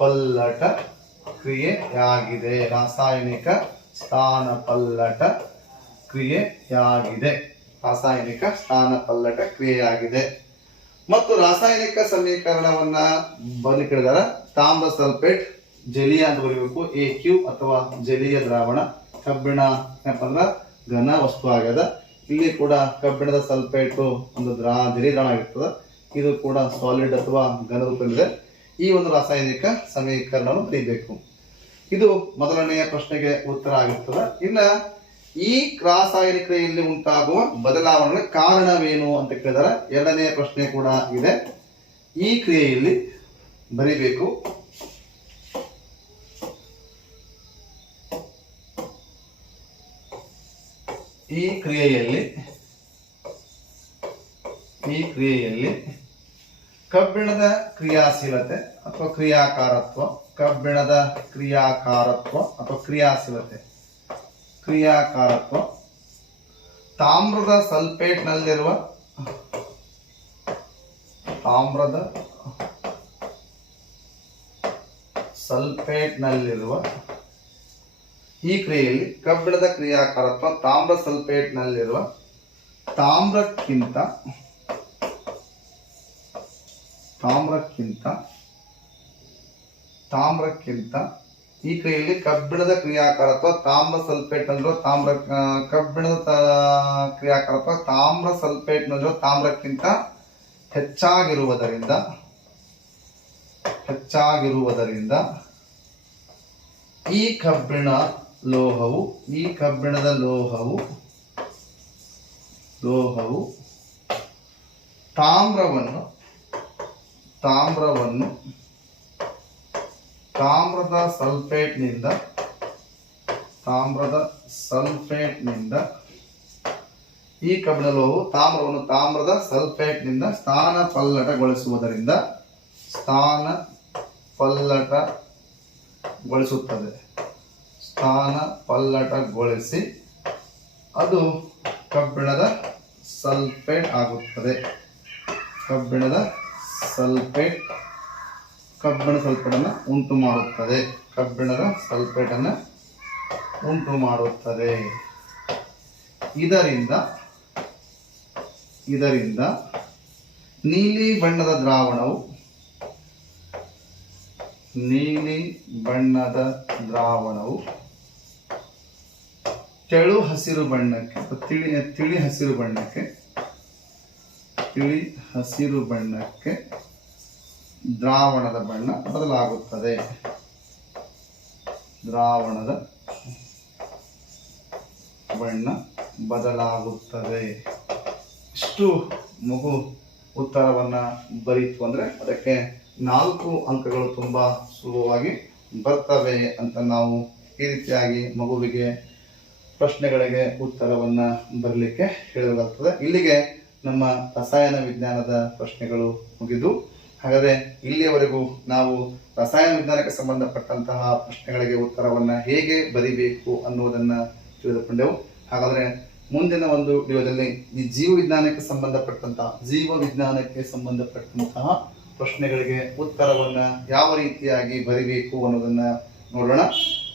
ಪಲ್ಲಟ ಕ್ರಿಯೆಯಾಗಿದೆ. ರಾಸಾಯನಿಕ ಸ್ಥಾನ ಪಲ್ಲಟ ಕ್ರಿಯೆಯಾಗಿದೆ. ರಾಸಾಯನಿಕ ಸ್ಥಾನ ಪಲ್ಲಟ ಕ್ರಿಯೆಯಾಗಿದೆ. ಮತ್ತು ರಾಸಾಯನಿಕ ಸಮೀಕರಣವನ್ನ ಬನ್ನಿ ಕೇಳಿದಾರ, ತಾಮ್ರ ಸಲ್ಫೇಟ್ ಜಲೀಯ ಅಂತ ಬರೀಬೇಕು, AQ ಅಥವಾ ಜಲೀಯ ದ್ರಾವಣ. ಕಬ್ಬಿಣ ಏನಪ್ಪ ಅಂದ್ರೆ ಘನ ವಸ್ತು ಆಗ್ಯದ. ಇಲ್ಲಿ ಕೂಡ ಕಬ್ಬಿಣದ ಸಲ್ಫೇಟ್ ಒಂದು ಜಲೀಯ ದ್ರಾವಣ ಆಗಿರ್ತದೆ. ಇದು ಕೂಡ ಸಾಲಿಡ್ ಅಥವಾ ಘನ ರೂಪದಲ್ಲಿದೆ. ಈ ಒಂದು ರಾಸಾಯನಿಕ ಸಮೀಕರಣವನ್ನು ಬರೀಬೇಕು. ಇದು ಮೊದಲನೆಯ ಪ್ರಶ್ನೆಗೆ ಉತ್ತರ ಆಗಿರ್ತದೆ. ಇನ್ನ ಈ ರಾಸಾಯನಿಕ ಕ್ರಿಯೆಯಲ್ಲಿ ಉಂಟಾಗುವ ಬದಲಾವಣೆಗಳ ಕಾರಣವೇನು ಅಂತ ಕೇಳಿದರೆ, ಎರಡನೆಯ ಪ್ರಶ್ನೆ ಕೂಡ ಇದೆ. ಈ ಕ್ರಿಯೆಯಲ್ಲಿ ಬರೀಬೇಕು, ಈ ಕ್ರಿಯೆಯಲ್ಲಿ ಕಬ್ಬಿಣದ ಕ್ರಿಯಾಶೀಲತೆ ಅಥವಾ ಕ್ರಿಯಾಕಾರತ್ವ, ಕಬ್ಬಿಣದ ಕ್ರಿಯಾಕಾರತ್ವ ಅಥವಾ ಕ್ರಿಯಾಕಾರತ್ವ ತಾಮ್ರದ ಸಲ್ಫೇಟ್ನಲ್ಲಿರುವ ಈ ಕ್ರಿಯೆಯಲ್ಲಿ ಕಬ್ಬಿಣದ ಕ್ರಿಯಾಕಾರತ್ವ ತಾಮ್ರ ಸಲ್ಫೇಟ್ನಲ್ಲಿರುವ ತಾಮ್ರಕ್ಕಿಂತ ಈ ಕ್ರಿಯೆಯಲ್ಲಿ ಕಬ್ಬಿಣದ ಕ್ರಿಯಾಕಾರತ್ವ ತಾಮ್ರ ಸಲ್ಫೇಟ್ನಲ್ಲಿರುವ ಕಬ್ಬಿಣದ ಕ್ರಿಯಾಕಾರತ್ವ ತಾಮ್ರ ಸಲ್ಫೇಟ್ನಲ್ಲಿರುವ ತಾಮ್ರಕ್ಕಿಂತ ಹೆಚ್ಚಾಗಿರುವುದರಿಂದ ಈ ಕಬ್ಬಿಣದ ಲೋಹವು ತಾಮ್ರವನ್ನು ತಾಮ್ರದ ಸಲ್ಫೇಟ್ನಿಂದ ಈ ಕಬ್ಬಿಣ ಲೋಹವು ತಾಮ್ರವನ್ನು ತಾಮ್ರದ ಸಲ್ಫೇಟ್ನಿಂದ ಸ್ಥಾನಪಲ್ಲಟಗೊಳಿಸುವುದರಿಂದ ಸ್ಥಾನಪಲ್ಲಟಗೊಳಿಸಿ ಅದು ಕಬ್ಬಿಣದ ಸಲ್ಫೇಟ್ ಆಗುತ್ತದೆ. ಕಬ್ಬಿಣ ಸಲ್ಫೇಟನ್ನು ಉಂಟು ಮಾಡುತ್ತದೆ. ಕಬ್ಬಿಣದ ಸಲ್ಫೇಟನ್ನು ಉಂಟು ಮಾಡುತ್ತದೆ. ಇದರಿಂದ ನೀಲಿ ಬಣ್ಣದ ದ್ರಾವಣವು ತೆಳು ಹಸಿರು ಬಣ್ಣಕ್ಕೆ ತಿಳಿ ಹಸಿರು ಬಣ್ಣಕ್ಕೆ ದ್ರಾವಣದ ಬಣ್ಣ ಬದಲಾಗುತ್ತದೆ. ಇಷ್ಟು ಮಗು ಉತ್ತರವನ್ನ ಬರೀತು ಅಂದ್ರೆ ಅದಕ್ಕೆ 4 ಅಂಕಗಳು ತುಂಬಾ ಸುಲಭವಾಗಿ ಬರ್ತವೆ ಅಂತ ನಾವು ಈ ರೀತಿಯಾಗಿ ಮಗುವಿಗೆ ಪ್ರಶ್ನೆಗಳಿಗೆ ಉತ್ತರವನ್ನ ಬರಲಿಕ್ಕೆ ಹೇಳಲಾಗ್ತದೆ. ಇಲ್ಲಿಗೆ ನಮ್ಮ ರಸಾಯನ ವಿಜ್ಞಾನದ ಪ್ರಶ್ನೆಗಳು ಮುಗಿದು. ಹಾಗಾದ್ರೆ ಇಲ್ಲಿಯವರೆಗೂ ನಾವು ರಸಾಯನ ವಿಜ್ಞಾನಕ್ಕೆ ಸಂಬಂಧಪಟ್ಟಂತಹ ಪ್ರಶ್ನೆಗಳಿಗೆ ಉತ್ತರವನ್ನ ಹೇಗೆ ಬರಿಬೇಕು ಅನ್ನುವುದನ್ನ ತಿಳಿದುಕೊಂಡೆವು. ಹಾಗಾದ್ರೆ ಮುಂದಿನ ಒಂದು ವಿಡಿಯೋದಲ್ಲಿ ಈ ಜೀವ ವಿಜ್ಞಾನಕ್ಕೆ ಸಂಬಂಧಪಟ್ಟಂತಹ ಪ್ರಶ್ನೆಗಳಿಗೆ ಉತ್ತರವನ್ನ ಯಾವ ರೀತಿಯಾಗಿ ಬರಿಬೇಕು ಅನ್ನೋದನ್ನ ನೋಡೋಣ.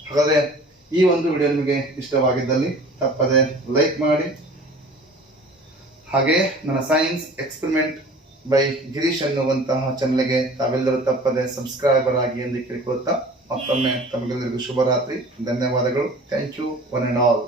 ಹಾಗಾದ್ರೆ ಈ ಒಂದು ವಿಡಿಯೋ ನಿಮಗೆ ಇಷ್ಟವಾಗಿದ್ದಲ್ಲಿ ತಪ್ಪದೆ ಲೈಕ್ ಮಾಡಿ, ಹಾಗೆ ನನ್ನ ಸೈನ್ಸ್ ಎಕ್ಸ್ಪೆರಿಮೆಂಟ್ ಬೈ ಗಿರೀಶ್ ಅನ್ನುವಂತಹ ಚಾನಲ್ಗೆ ತಾವೆಲ್ಲರೂ ತಪ್ಪದೆ ಸಬ್ಸ್ಕ್ರೈಬರ್ ಆಗಿ ಎಂದು ಕೇಳಿಕೊಳ್ಳುತ್ತಾ ಮತ್ತೊಮ್ಮೆ ತಮಗೆಲ್ಲರಿಗೂ ಶುಭರಾತ್ರಿ. ಧನ್ಯವಾದಗಳು. Thank you one and all.